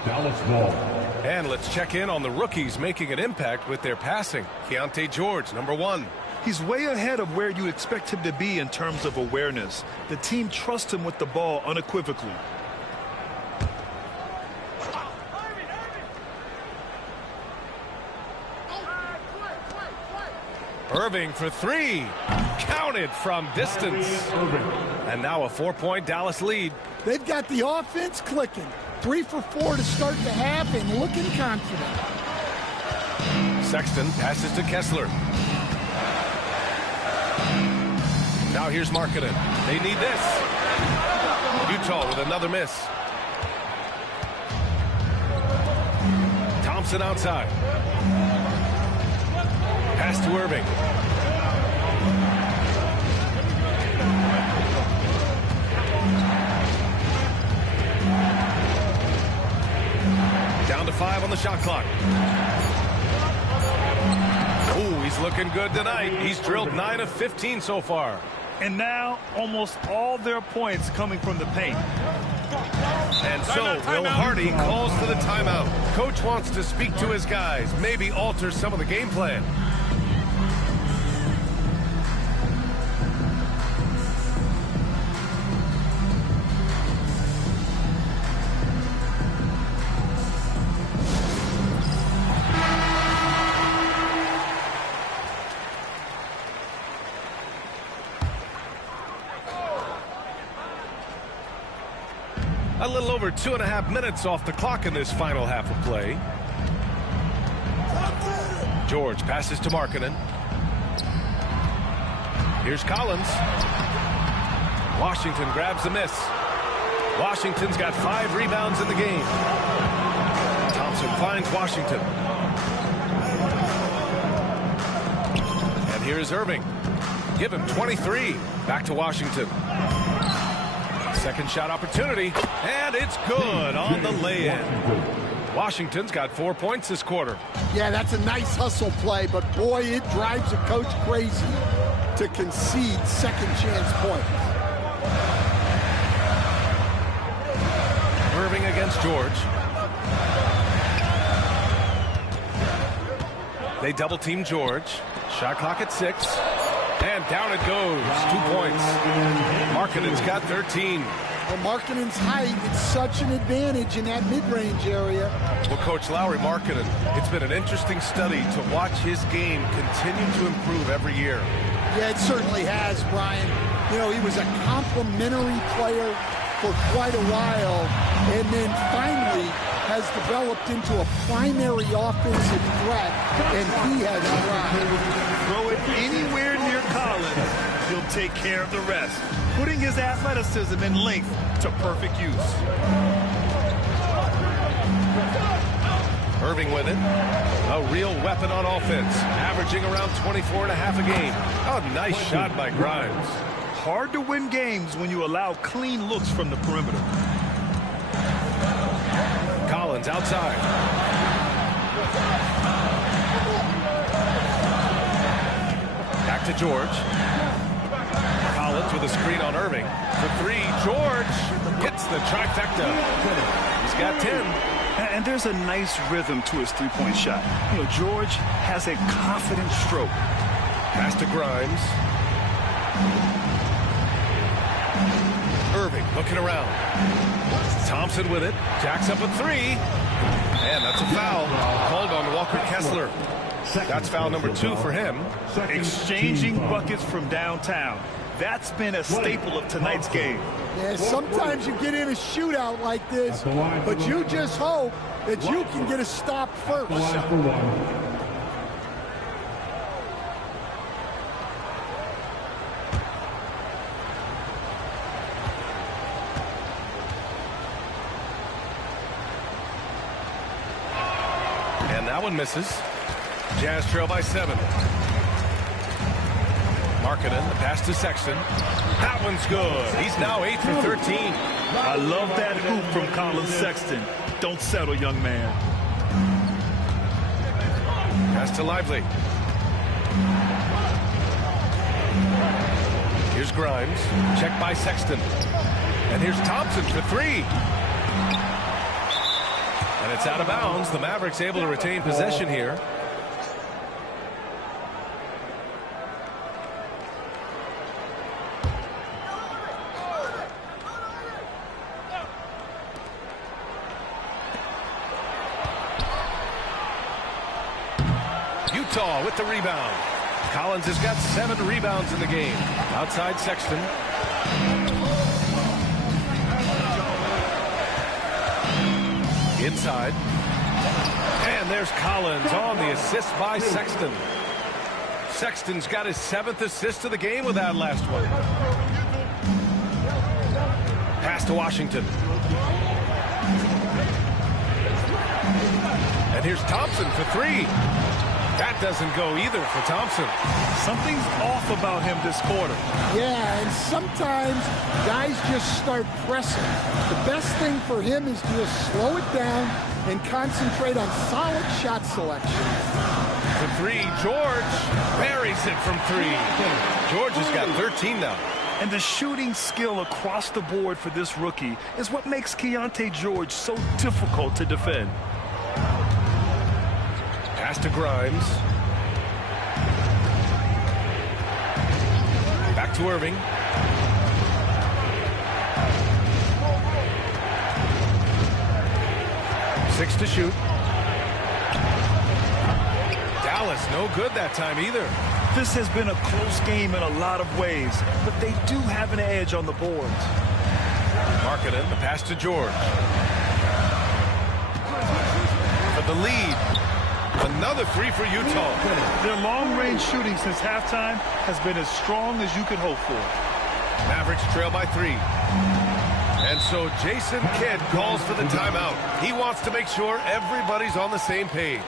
And let's check in on the rookies making an impact with their passing. Keontae George, number 1. He's way ahead of where you expect him to be in terms of awareness. The team trusts him with the ball unequivocally. Irving for 3. Counted from distance. And now a 4-point Dallas lead. They've got the offense clicking. 3 for 4 to start the half and looking confident. Sexton passes to Kessler. Now here's Markkanen. They need this. Utah with another miss. Thompson outside. Pass to Irving. Down to 5 on the shot clock. Ooh, he's looking good tonight. He's drilled 9 of 15 so far. And now almost all their points coming from the paint. And so Will Hardy calls for the timeout. Coach wants to speak to his guys, maybe alter some of the game plan. A little over 2.5 minutes off the clock in this final half of play. George passes to Markkanen. Here's Collins. Washington grabs the miss. Washington's got 5 rebounds in the game. Thompson finds Washington. And here's Irving. Give him 23. Back to Washington. Second shot opportunity, and it's good on the lay-in. Washington's got 4 points this quarter. Yeah, that's a nice hustle play, but boy, it drives a coach crazy to concede second chance points. Irving against George. They double team George. Shot clock at 6. And down it goes. 2 points. Markkanen's got 13. Well, Markkanen's height is such an advantage in that mid-range area. Well, Coach Lowry Markkanen, it's been an interesting study to watch his game continue to improve every year. Yeah, it certainly has, Brian. You know, he was a complimentary player for quite a while, and then finally has developed into a primary offensive threat, and he has thrived. Throw it anywhere near Collins, he'll take care of the rest, putting his athleticism and length to perfect use. Irving with it. A real weapon on offense, averaging around 24.5 a game. Oh, nice shot by Grimes. Hard to win games when you allow clean looks from the perimeter. Collins outside. Back to George. Collins with a screen on Irving. For 3, George gets the trifecta. He's got 10. And there's a nice rhythm to his three-point shot. You know, George has a confident stroke. Pass to Grimes. Irving looking around. Thompson with it. Jacks up a 3. And that's a foul. Called on Walker Kessler. That's foul number 2 for him. Exchanging buckets from downtown. That's been a staple of tonight's game. Yeah, sometimes you get in a shootout like this, but you just hope that you can get a stop first. And that one misses. Jazz trail by 7. Markkanen, the pass to Sexton. That one's good. He's now 8 for 13. I love that hoop from Colin Sexton. Don't settle, young man. Pass to Lively. Here's Grimes. Checked by Sexton. And here's Thompson for three. And it's out of bounds. The Mavericks able to retain possession here. Utah with the rebound. Collins has got 7 rebounds in the game. Outside Sexton. Inside. And there's Collins on the assist by Sexton. Sexton's got his 7th assist of the game with that last one. Pass to Washington. And here's Thompson for three. That doesn't go either for Thompson. Something's off about him this quarter. Yeah, and sometimes guys just start pressing. The best thing for him is to just slow it down and concentrate on solid shot selection. For three, George buries it from three. George has got 13 now. And the shooting skill across the board for this rookie is what makes Keontae George so difficult to defend. Pass to Grimes. Back to Irving. Six to shoot. Dallas no good that time either. This has been a close game in a lot of ways, but they do have an edge on the boards. Markkanen, the pass to George. For the lead. Another three for Utah. Their long-range shooting since halftime has been as strong as you could hope for. Mavericks trail by 3. And so Jason Kidd calls for the timeout. He wants to make sure everybody's on the same page.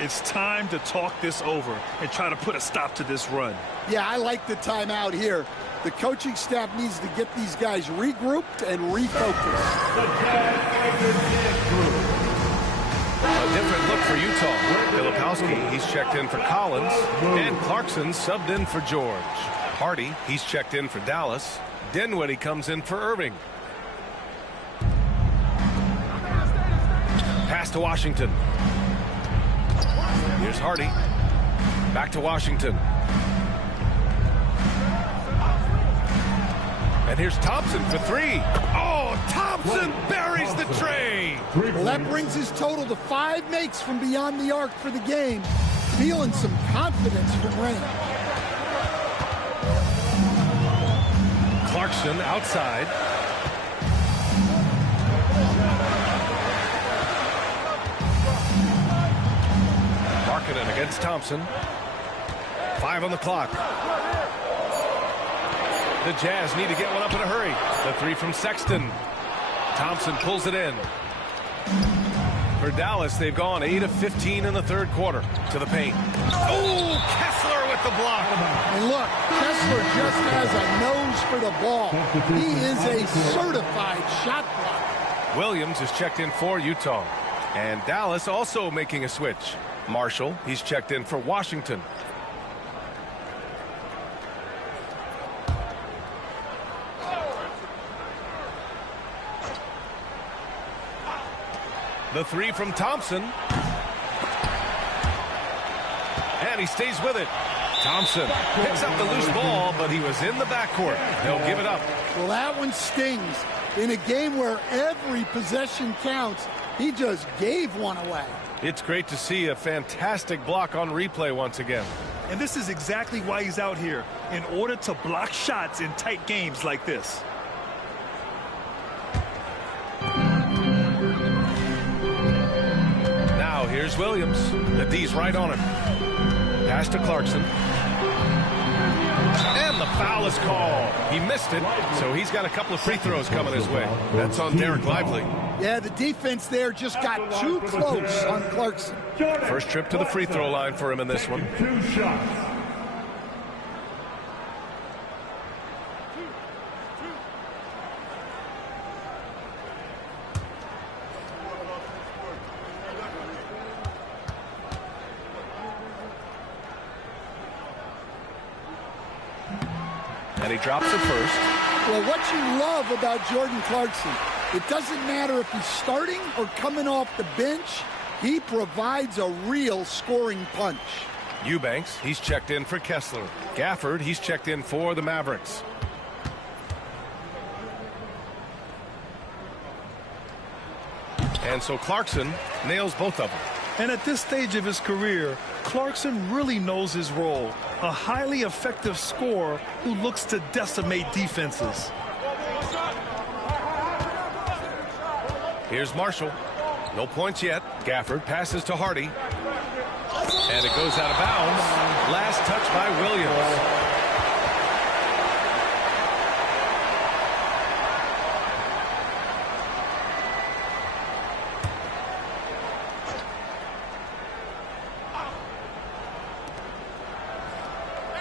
It's time to talk this over and try to put a stop to this run. Yeah, I like the timeout here. The coaching staff needs to get these guys regrouped and refocused. A different look for Utah. Filipowski, he's checked in for Collins. And Clarkson subbed in for George. Hardy, he's checked in for Dallas. Dinwiddie comes in for Irving. Pass to Washington. Here's Hardy. Back to Washington. And here's Thompson for three. Oh, Thompson buries the tray. Well, that brings his total to 5 makes from beyond the arc for the game. Feeling some confidence from range. Clarkson outside. Markkanen against Thompson. 5 on the clock. The Jazz need to get one up in a hurry. The three from Sexton. Thompson pulls it in. For Dallas, they've gone 8 of 15 in the third quarter. To the paint. Oh, Kessler with the block. And look, Kessler just has a nose for the ball. He is a certified shot blocker. Williams is checked in for Utah. And Dallas also making a switch. Marshall, he's checked in for Washington. The three from Thompson. And he stays with it. Thompson picks up the loose ball, but he was in the backcourt. They'll give it up. Well, that one stings. In a game where every possession counts, he just gave one away. It's great to see a fantastic block on replay once again. And this is exactly why he's out here, in order to block shots in tight games like this. Now here's Williams. The D's right on him. Pass to Clarkson. And the foul is called. He missed it, so he's got a couple of free throws coming his way. That's on Derek Lively. Yeah, the defense there just got too close on Clarkson. First trip to the free throw line for him in this one. 2 shots. And he drops it first. Well, what you love about Jordan Clarkson, it doesn't matter if he's starting or coming off the bench, he provides a real scoring punch. Eubanks, he's checked in for Kessler. Gafford, he's checked in for the Mavericks. And so Clarkson nails both of them. And at this stage of his career, Clarkson really knows his role. A highly effective scorer who looks to decimate defenses. Here's Marshall. No points yet. Gafford passes to Hardy. And it goes out of bounds. Last touch by Williams.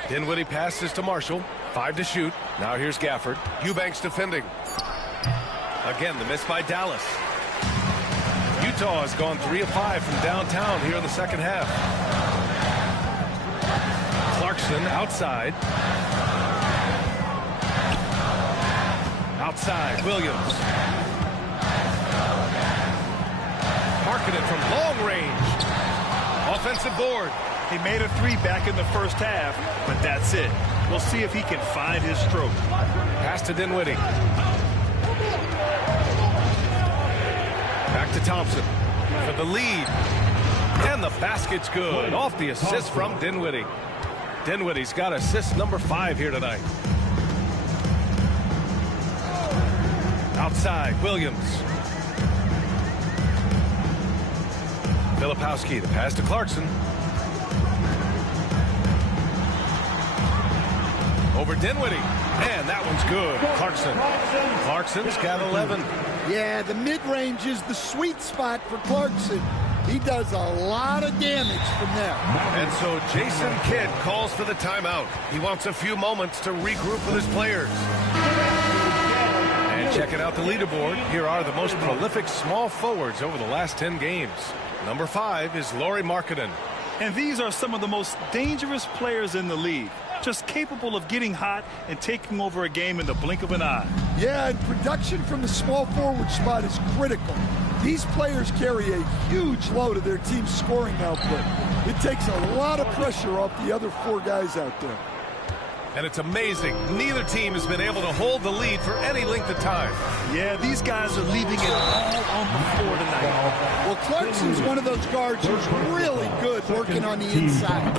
Dinwiddie passes to Marshall. 5 to shoot. Now here's Gafford. Eubanks defending. Again, the miss by Dallas. Utah has gone 3 of 5 from downtown here in the second half. Clarkson outside. Outside, Williams. Marking it from long range. Offensive board. He made a 3 back in the first half, but that's it. We'll see if he can find his stroke. Pass to Dinwiddie. Back to Thompson for the lead. And the basket's good. Off the assist from Dinwiddie. Dinwiddie's got assist number 5 here tonight. Outside, Williams. Filipowski, the pass to Clarkson. Over Dinwiddie. And that one's good. Clarkson's got 11. Yeah, the mid-range is the sweet spot for Clarkson. He does a lot of damage from there. And so Jason Kidd calls for the timeout. He wants a few moments to regroup with his players. And checking out the leaderboard, here are the most prolific small forwards over the last 10 games. Number 5 is Lauri Markkanen. And these are some of the most dangerous players in the league. Just capable of getting hot and taking over a game in the blink of an eye. Yeah, and production from the small forward spot is critical. These players carry a huge load of their team's scoring output. It takes a lot of pressure off the other 4 guys out there. And it's amazing. Neither team has been able to hold the lead for any length of time. Yeah, these guys are leaving it all on the floor tonight. Well, Clarkson's one of those guards who's really good working on the inside.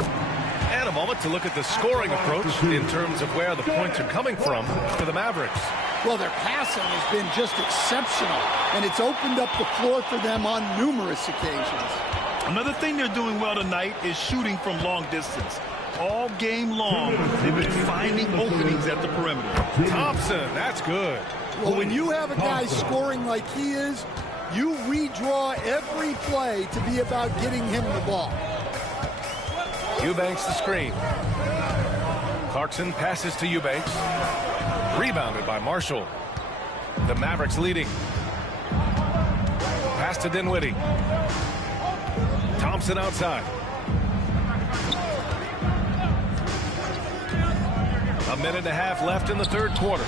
And a moment to look at the scoring approach in terms of where the points are coming from for the Mavericks. Well, their passing has been just exceptional, and it's opened up the floor for them on numerous occasions. Another thing they're doing well tonight is shooting from long distance. All game long, they've been finding openings at the perimeter. Thompson, that's good. Well, when you have a guy scoring like he is, you redraw every play to be about getting him the ball. Eubanks the screen. Clarkson passes to Eubanks. Rebounded by Marshall. The Mavericks leading. Pass to Dinwiddie. Thompson outside. A minute and a half left in the third quarter.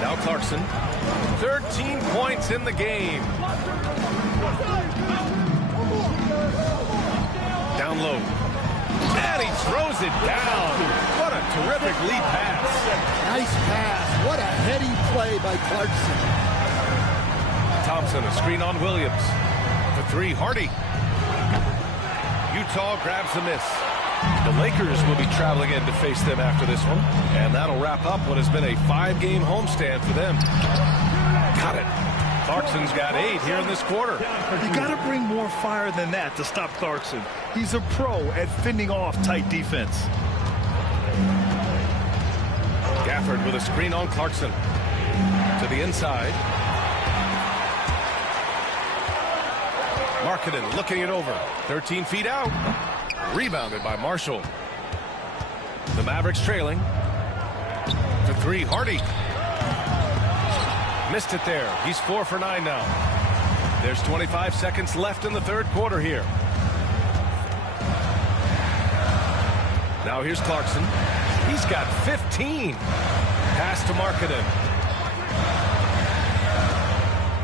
Now Clarkson. 13 points in the game. Down low. And he throws it down. What a terrific lead pass. Nice pass. What a heady play by Clarkson. Thompson, a screen on Williams. For 3, Hardy. Utah grabs the miss. The Lakers will be traveling in to face them after this one. And that'll wrap up what has been a 5-game homestand for them. Got it. Clarkson's got 8 here in this quarter. You got to bring more fire than that to stop Clarkson. He's a pro at fending off tight defense. Gafford with a screen on Clarkson. To the inside. Markkanen looking it over. 13 feet out. Rebounded by Marshall. The Mavericks trailing. To 3, Hardy. Missed it there. He's 4 for 9 now. There's 25 seconds left in the third quarter here. Now here's Clarkson. He's got 15. Pass to Markkanen.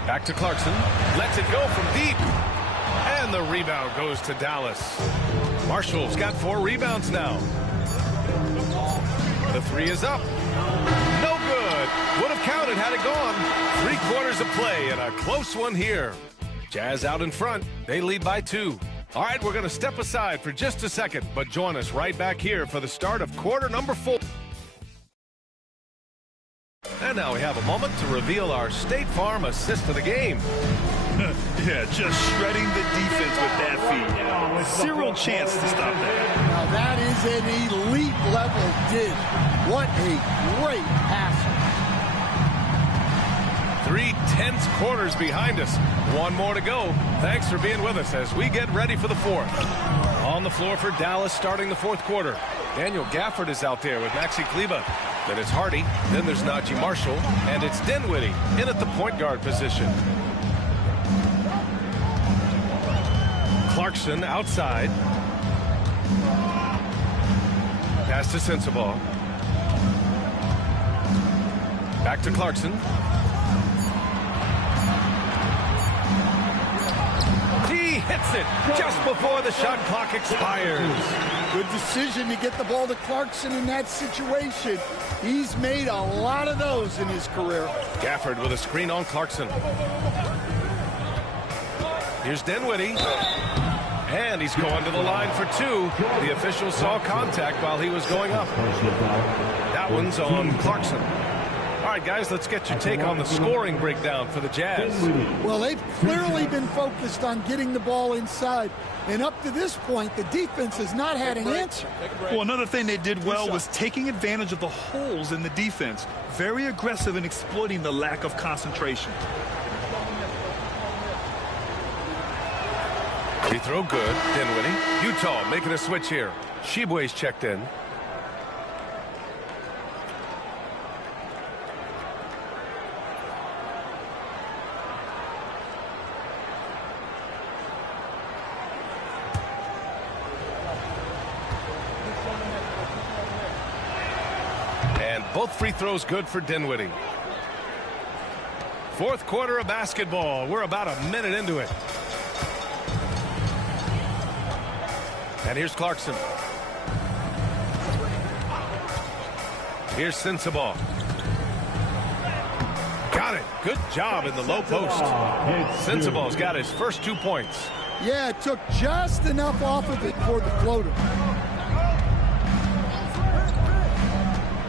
Back to Clarkson. Lets it go from deep. And the rebound goes to Dallas. Marshall's got 4 rebounds now. The 3 is up. No good. Would have counted had it gone. 3 quarters of play and a close one here. Jazz out in front. They lead by 2. All right, we're going to step aside for just a second, but join us right back here for the start of quarter number 4. And now we have a moment to reveal our State Farm assist of the game. Yeah, just shredding the defense with that feed. Zero chance to stop that. Now that is an elite level dig. What a great passer. 3 tense quarters behind us. 1 more to go. Thanks for being with us as we get ready for the 4th. On the floor for Dallas starting the 4th quarter. Daniel Gafford is out there with Maxi Kleber. Then it's Hardy. Then there's Najee Marshall. And it's Dinwiddie in at the point guard position. Clarkson outside. Pass to Sensabaugh. Back to Clarkson. He hits it just before the shot clock expires. Good decision to get the ball to Clarkson in that situation. He's made a lot of those in his career. Gafford with a screen on Clarkson. Here's Dinwiddie. And he's going to the line for 2. The official saw contact while he was going up. That one's on Clarkson. All right, guys, let's get your take on the scoring breakdown for the Jazz. Well, they've clearly been focused on getting the ball inside. And up to this point, the defense has not had an answer. Well, another thing they did well was taking advantage of the holes in the defense. Very aggressive in exploiting the lack of concentration. Free throw good. Dinwiddie. Utah making a switch here. Sheboy's checked in. And both free throws good for Dinwiddie. 4th quarter of basketball. We're about a minute into it. And here's Clarkson. Here's Sensabaugh. Got it. Good job in the low post. Sensabaugh's got his first 2 points. Yeah, it took just enough off of it for the floater.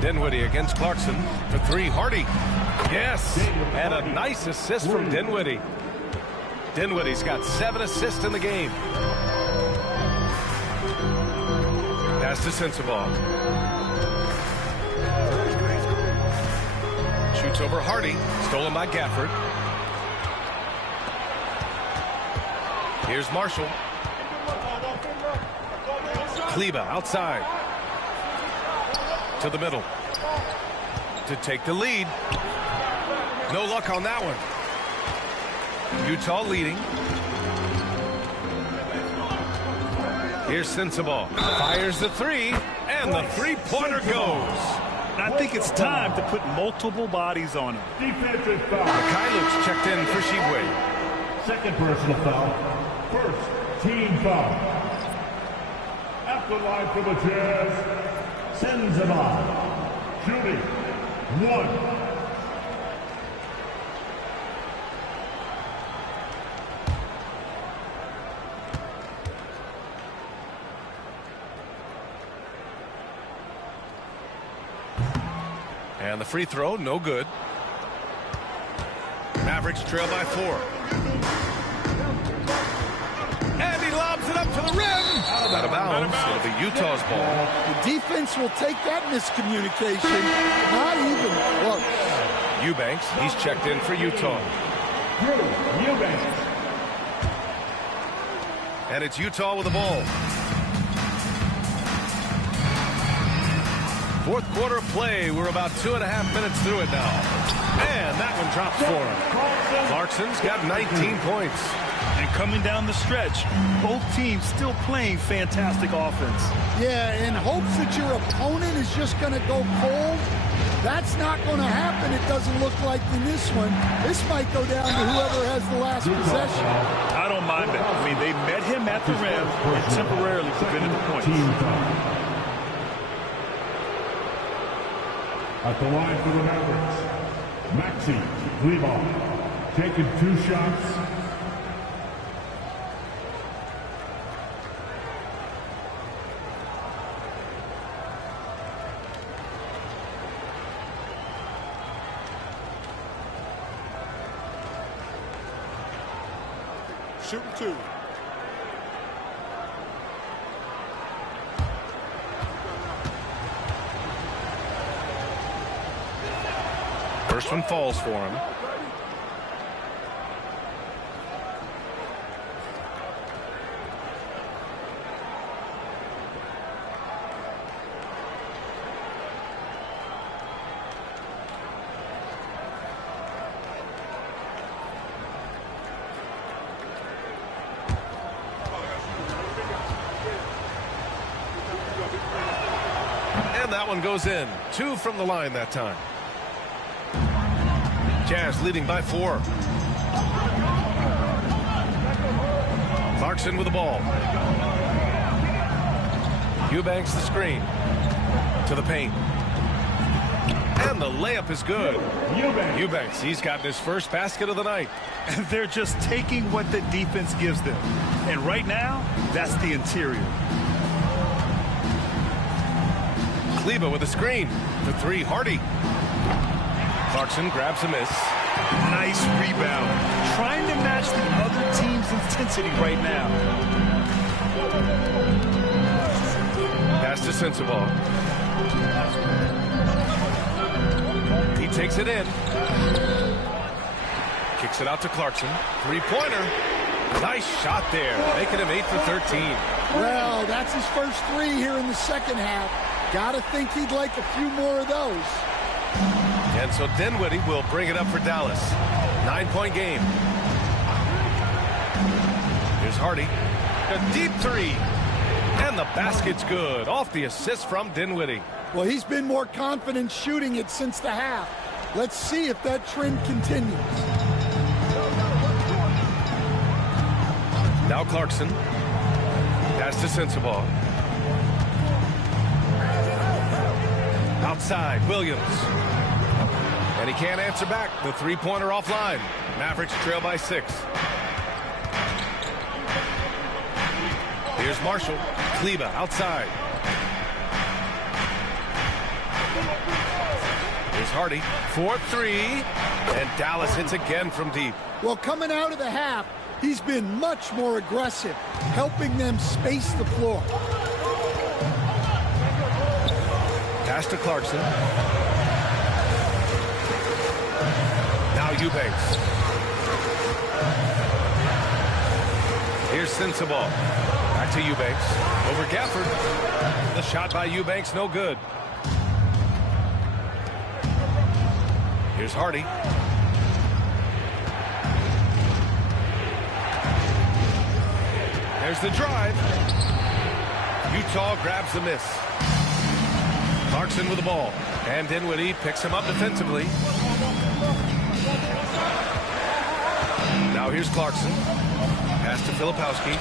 Dinwiddie against Clarkson for 3. Hardy. Yes. And a nice assist from Dinwiddie. Dinwiddie's got 7 assists in the game. Pass to Sensabaugh. Shoots over Hardy. Stolen by Gafford. Here's Marshall. Kleber outside. To the middle. To take the lead. No luck on that one. Utah leading. Here's Sensabaugh. Fires the 3, and the 3-pointer goes. I think it's time to put multiple bodies on him. Defensive foul. Mikhailuk's checked in for Sheboy. Second personal foul. First team foul. At the line for the Jazz, Sensabaugh. Shooting 1. And the free throw, no good. Mavericks trail by 4. And he lobs it up to the rim. Out of bounds. It'll be Utah's ball. The defense will take that miscommunication. Not even close. Eubanks, he's checked in for Utah. Eubanks. And it's Utah with the ball. Fourth quarter of play. We're about 2.5 minutes through it now. And that one drops for him. Clarkson's got 19 points. And coming down the stretch, both teams still playing fantastic offense. Yeah, in hopes that your opponent is just going to go cold. That's not going to happen, it doesn't look like in this one. This might go down to whoever has the last possession. I don't mind that. I mean, they met him at the rim and temporarily prevented the points. At the line for the Mavericks, Maxi Kleber, taking 2 shots. Shooting 2. First one falls for him. That one goes in. 2 from the line that time. Jazz leading by 4. Clarkson with the ball. Eubanks the screen. To the paint. And the layup is good. Eubanks, he's gotten his first basket of the night. And they're just taking what the defense gives them. And right now, that's the interior. Kleber with a screen. The 3, Hardy. Clarkson grabs a miss. Nice rebound. Trying to match the other team's intensity right now. Pass to Sensabaugh. He takes it in. Kicks it out to Clarkson. 3-pointer. Nice shot there. Making him 8 for 13. Well, that's his first 3 here in the second half. Gotta think he'd like a few more of those. And so Dinwiddie will bring it up for Dallas. 9-point game. Here's Hardy. A deep 3. And the basket's good. Off the assist from Dinwiddie. Well, he's been more confident shooting it since the half. Let's see if that trend continues. Now Clarkson. Pass to Sensabaugh. Outside, Williams. And he can't answer back. The 3-pointer offline. Mavericks trail by 6. Here's Marshall. Kleber outside. Here's Hardy. 4-3. And Dallas hits again from deep. Well, coming out of the half, he's been much more aggressive, helping them space the floor. Pass to Clarkson. Now Eubanks. Here's Sensabaugh. Back to Eubanks. Over Gafford. The shot by Eubanks, no good. Here's Hardy. There's the drive. Utah grabs the miss. Clarkson with the ball. And Dinwiddie picks him up defensively. Now here's Clarkson. Pass to Filipowski.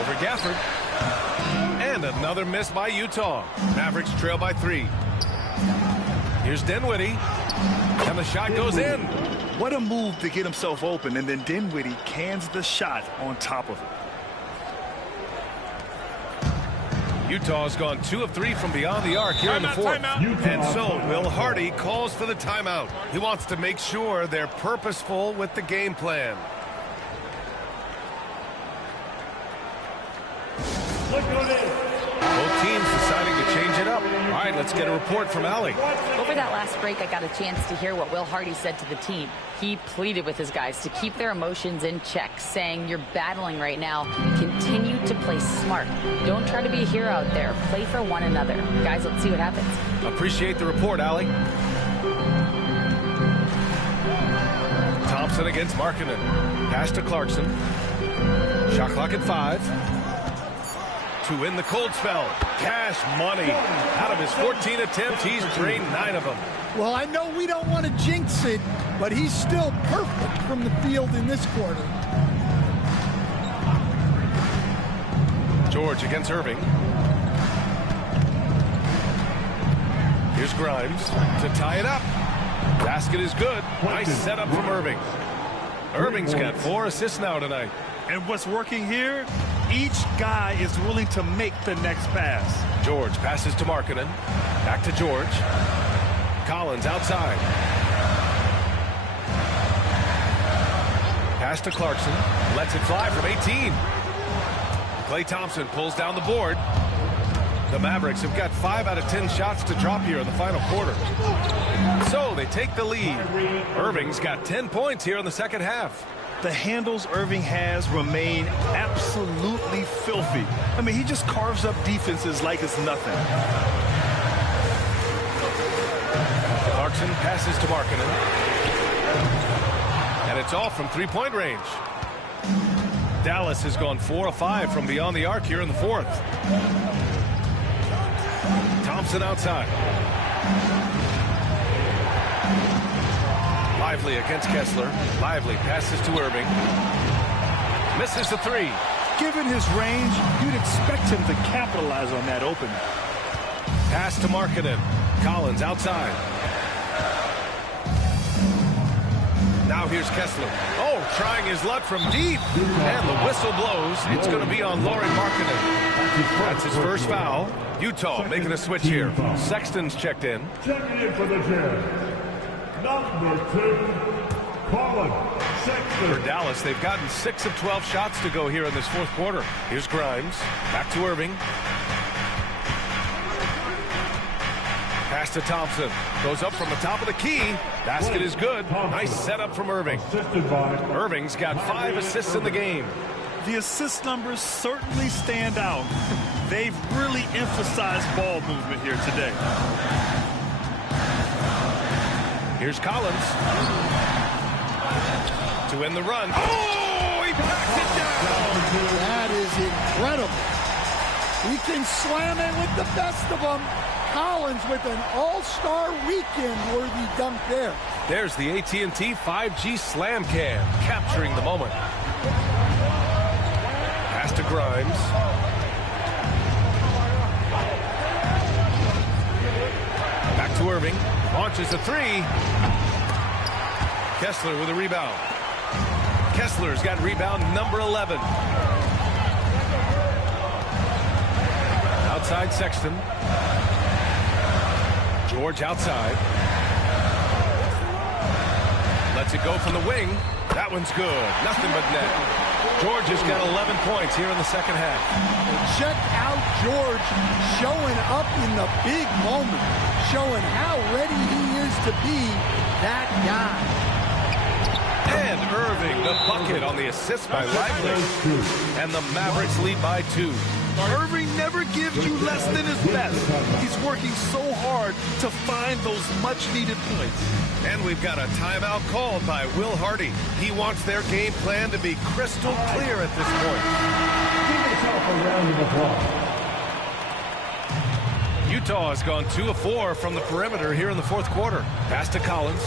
Over Gafford. And another miss by Utah. Mavericks trail by 3. Here's Dinwiddie. And the shot goes in. What a move to get himself open, and then Dinwiddie cans the shot on top of it. Utah's gone 2 of 3 from beyond the arc here in the 4th. And so Will Hardy calls for the timeout. He wants to make sure they're purposeful with the game plan. Both teams deciding to change it up. up. All right, let's get a report from Allie. Over that last break, I got a chance to hear what Will Hardy said to the team. He pleaded with his guys to keep their emotions in check, saying, "You're battling right now. Continue to play smart. Don't try to be a hero out there. Play for one another." Guys, let's see what happens. Appreciate the report, Allie. Thompson against Markkanen. Pass to Clarkson. Shot clock at 5. To win the cold spell. Cash money. Out of his 14 attempts, he's drained 9 of them. Well, I know we don't want to jinx it, but he's still perfect from the field in this quarter. George against Irving. Here's Grimes to tie it up. Basket is good. Nice setup from Irving. Irving's got 4 assists now tonight. And what's working here, each guy is willing to make the next pass. George passes to Markkanen. Back to George. Collins outside. Pass to Clarkson. Lets it fly from 18. Klay Thompson pulls down the board. The Mavericks have got 5 out of 10 shots to drop here in the final quarter. So they take the lead. Irving's got 10 points here in the second half. The handles Irving has remain absolutely filthy. I mean, he just carves up defenses like it's nothing. Clarkson passes to Markkanen. And it's off from three-point range. Dallas has gone 4 of 5 from beyond the arc here in the fourth. Thompson outside. Lively against Kessler. Lively passes to Irving. Misses the 3. Given his range, you'd expect him to capitalize on that opening. Pass to Markkanen. Collins outside. Now here's Kessler. Oh, trying his luck from deep. And the whistle blows. It's going to be on Lauri Markkanen. That's his first foul. Utah making a switch here. Sexton's checked in. Checking in for the Jazz, number 2, Colin Sexton. For Dallas, they've gotten 6 of 12 shots to go here in this fourth quarter. Here's Grimes. Back to Irving. Pass to Thompson. Goes up from the top of the key. Basket is good. Nice setup from Irving. Irving's got 5 assists in the game. The assist numbers certainly stand out. They've really emphasized ball movement here today. Here's Collins. To end the run. Oh, he backs it down. That is incredible. He can slam it with the best of them. Collins with an all-star weekend-worthy dunk there. There's the AT&T 5G Slam Cam, capturing the moment. Pass to Grimes. Back to Irving. Launches a 3. Kessler with a rebound. Kessler's got rebound number 11. Outside Sexton. George outside. Lets it go from the wing. That one's good. Nothing but net. George has got 11 points here in the second half. Check out George showing up in the big moment, showing how ready he is to be that guy. And Irving, the bucket on the assist by Lively. And the Mavericks lead by 2. Irving never gives you less than his best. He's working so hard to find those much-needed points. And we've got a timeout called by Will Hardy. He wants their game plan to be crystal clear at this point. Give yourself a round of applause. Utah has gone 2 of 4 from the perimeter here in the fourth quarter. Pass to Collins.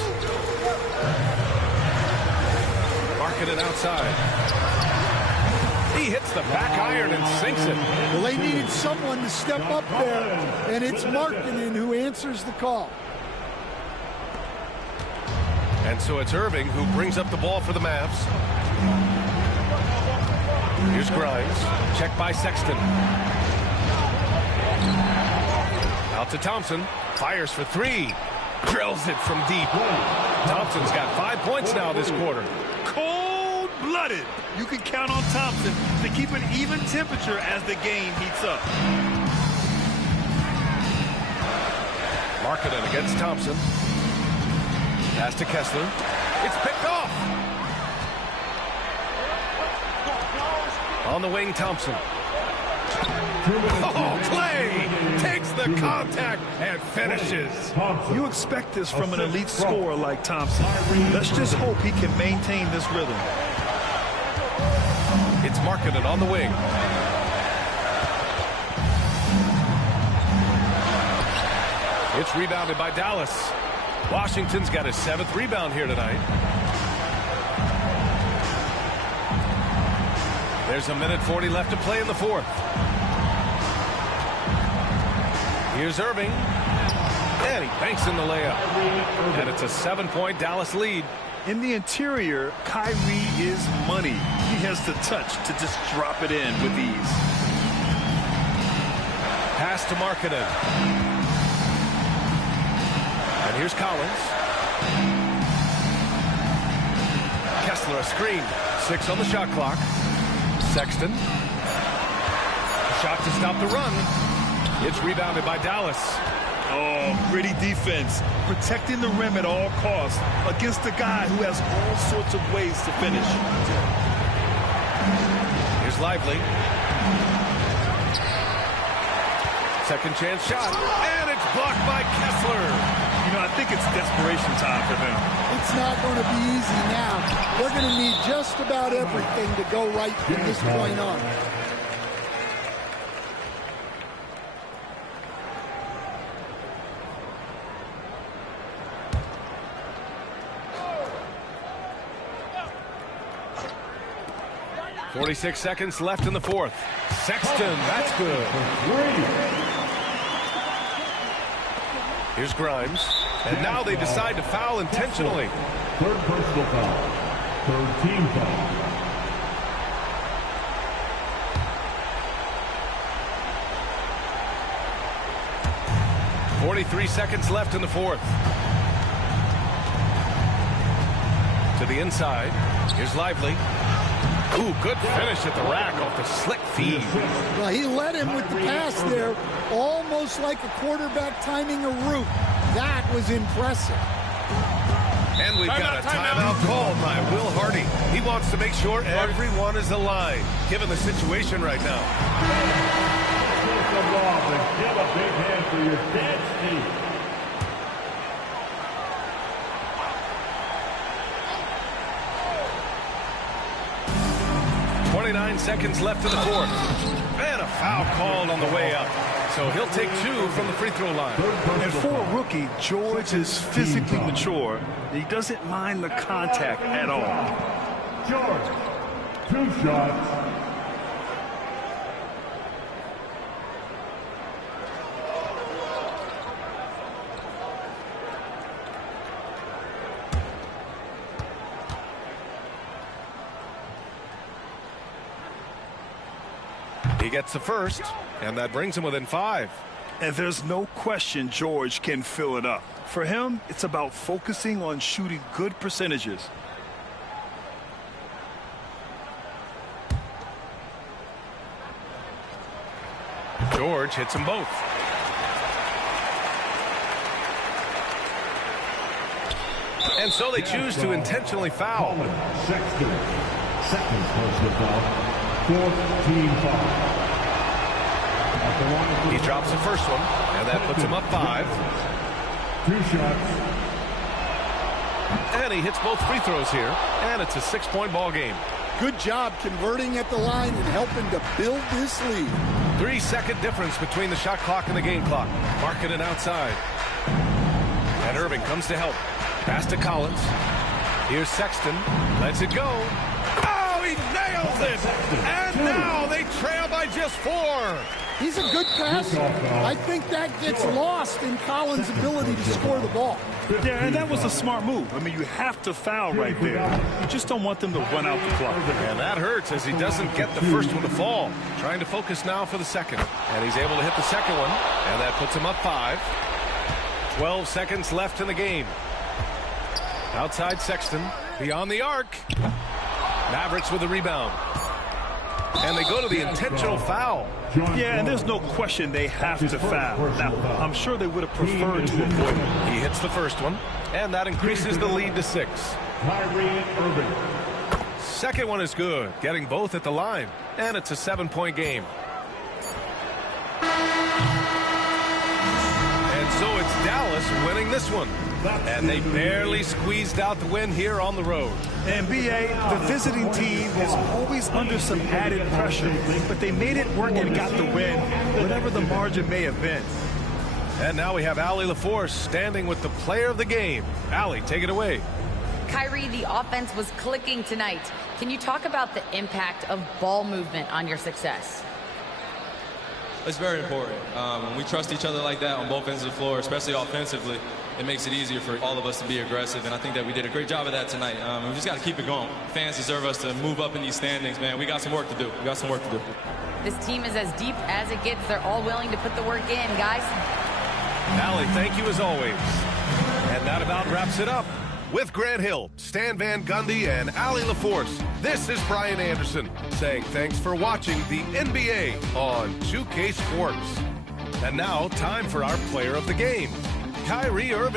Markkanen outside. He hits the back iron and sinks it. Well, they needed someone to step up there, and it's Markkanen who answers the call. And so it's Irving who brings up the ball for the Mavs. Here's Grimes. Checked by Sexton. Out to Thompson. Fires for 3. Drills it from deep. Thompson's got 5 points now this quarter. Cold-blooded. You can count on Thompson to keep an even temperature as the game heats up. Markkanen against Thompson. Pass to Kessler. It's picked off. On the wing, Thompson. Oh, Clay takes the contact and finishes. You expect this from an elite scorer like Thompson. Let's just hope he can maintain this rhythm. It's Markkanen on the wing. It's rebounded by Dallas. Washington's got his 7th rebound here tonight. There's a minute 40 left to play in the 4th. Here's Irving. And he banks in the layup. And it's a 7-point Dallas lead. In the interior, Kyrie is money. He has the touch to just drop it in with ease. Pass to Markkanen. And here's Collins. Kessler a screen. 6 on the shot clock. Sexton. Shot to stop the run. It's rebounded by Dallas. Oh, gritty defense. Protecting the rim at all costs against a guy who has all sorts of ways to finish. Here's Lively. Second chance shot. And it's blocked by Kessler. You know, I think it's desperation time for them. It's not going to be easy now. They're going to need just about everything to go right from this point on. .46 seconds left in the 4th. Sexton, that's good. Here's Grimes. And now they decide to foul intentionally. 3rd personal foul. 3rd team foul. 43 seconds left in the 4th. To the inside. Here's Lively. Ooh, good finish at the rack off the slick feed. Well, he led him with the pass there, almost like a quarterback timing a route. That was impressive. And we've got a timeout called by Will Hardy. He wants to make sure everyone is aligned, given the situation right now. Give a big hand for your dead team. 29 seconds left in the 4th. And a foul called on the way up. So he'll take 2 from the free throw line. And for a rookie, George is physically mature. He doesn't mind the contact at all. George, 2 shots. He gets the first, and that brings him within 5. And there's no question George can fill it up. For him, it's about focusing on shooting good percentages. George hits them both. And so they choose to intentionally foul. Sexton, 2nd personal foul. 4th team foul. He drops the first one, and that puts him up 5. 2 shots. And he hits both free throws here, and it's a 6-point ball game. Good job converting at the line and helping to build this lead. 3-second difference between the shot clock and the game clock. Markkanen outside. And Irving comes to help. Pass to Collins. Here's Sexton. Lets it go. Oh, he nails it! And now they trail by just 4. He's a good passer. I think that gets lost in Collins' ability to score the ball. Yeah, and that was a smart move. I mean, you have to foul right there. You just don't want them to run out the clock. And that hurts as he doesn't get the first one to fall. Trying to focus now for the second. And he's able to hit the second one. And that puts him up 5. 12 seconds left in the game. Outside Sexton. Beyond the arc. Mavericks with the rebound. And they go to the intentional foul. Yeah, and there's no question they have to foul. Now, I'm sure they would have preferred to avoid it. He hits the first one, and that increases the lead to 6. Kyrie Irving. Second one is good, getting both at the line, and it's a 7-point game. And so it's Dallas winning this one. And they barely squeezed out the win here on the road. And BA, the visiting team is always under some added pressure, but they made it work and got the win, whatever the margin may have been. And now we have Allie LaForce standing with the player of the game. Allie, take it away. Kyrie, the offense was clicking tonight. Can you talk about the impact of ball movement on your success? It's very important. When we trust each other like that on both ends of the floor, especially offensively, it makes it easier for all of us to be aggressive, and I think that we did a great job of that tonight. We just got to keep it going. Fans deserve us to move up in these standings, man. We got some work to do. We got some work to do. This team is as deep as it gets. They're all willing to put the work in, guys. Allie, thank you as always. And that about wraps it up. With Grant Hill, Stan Van Gundy, and Allie LaForce, this is Brian Anderson saying thanks for watching the NBA on 2K Sports. And now, time for our player of the game, Kyrie Irving.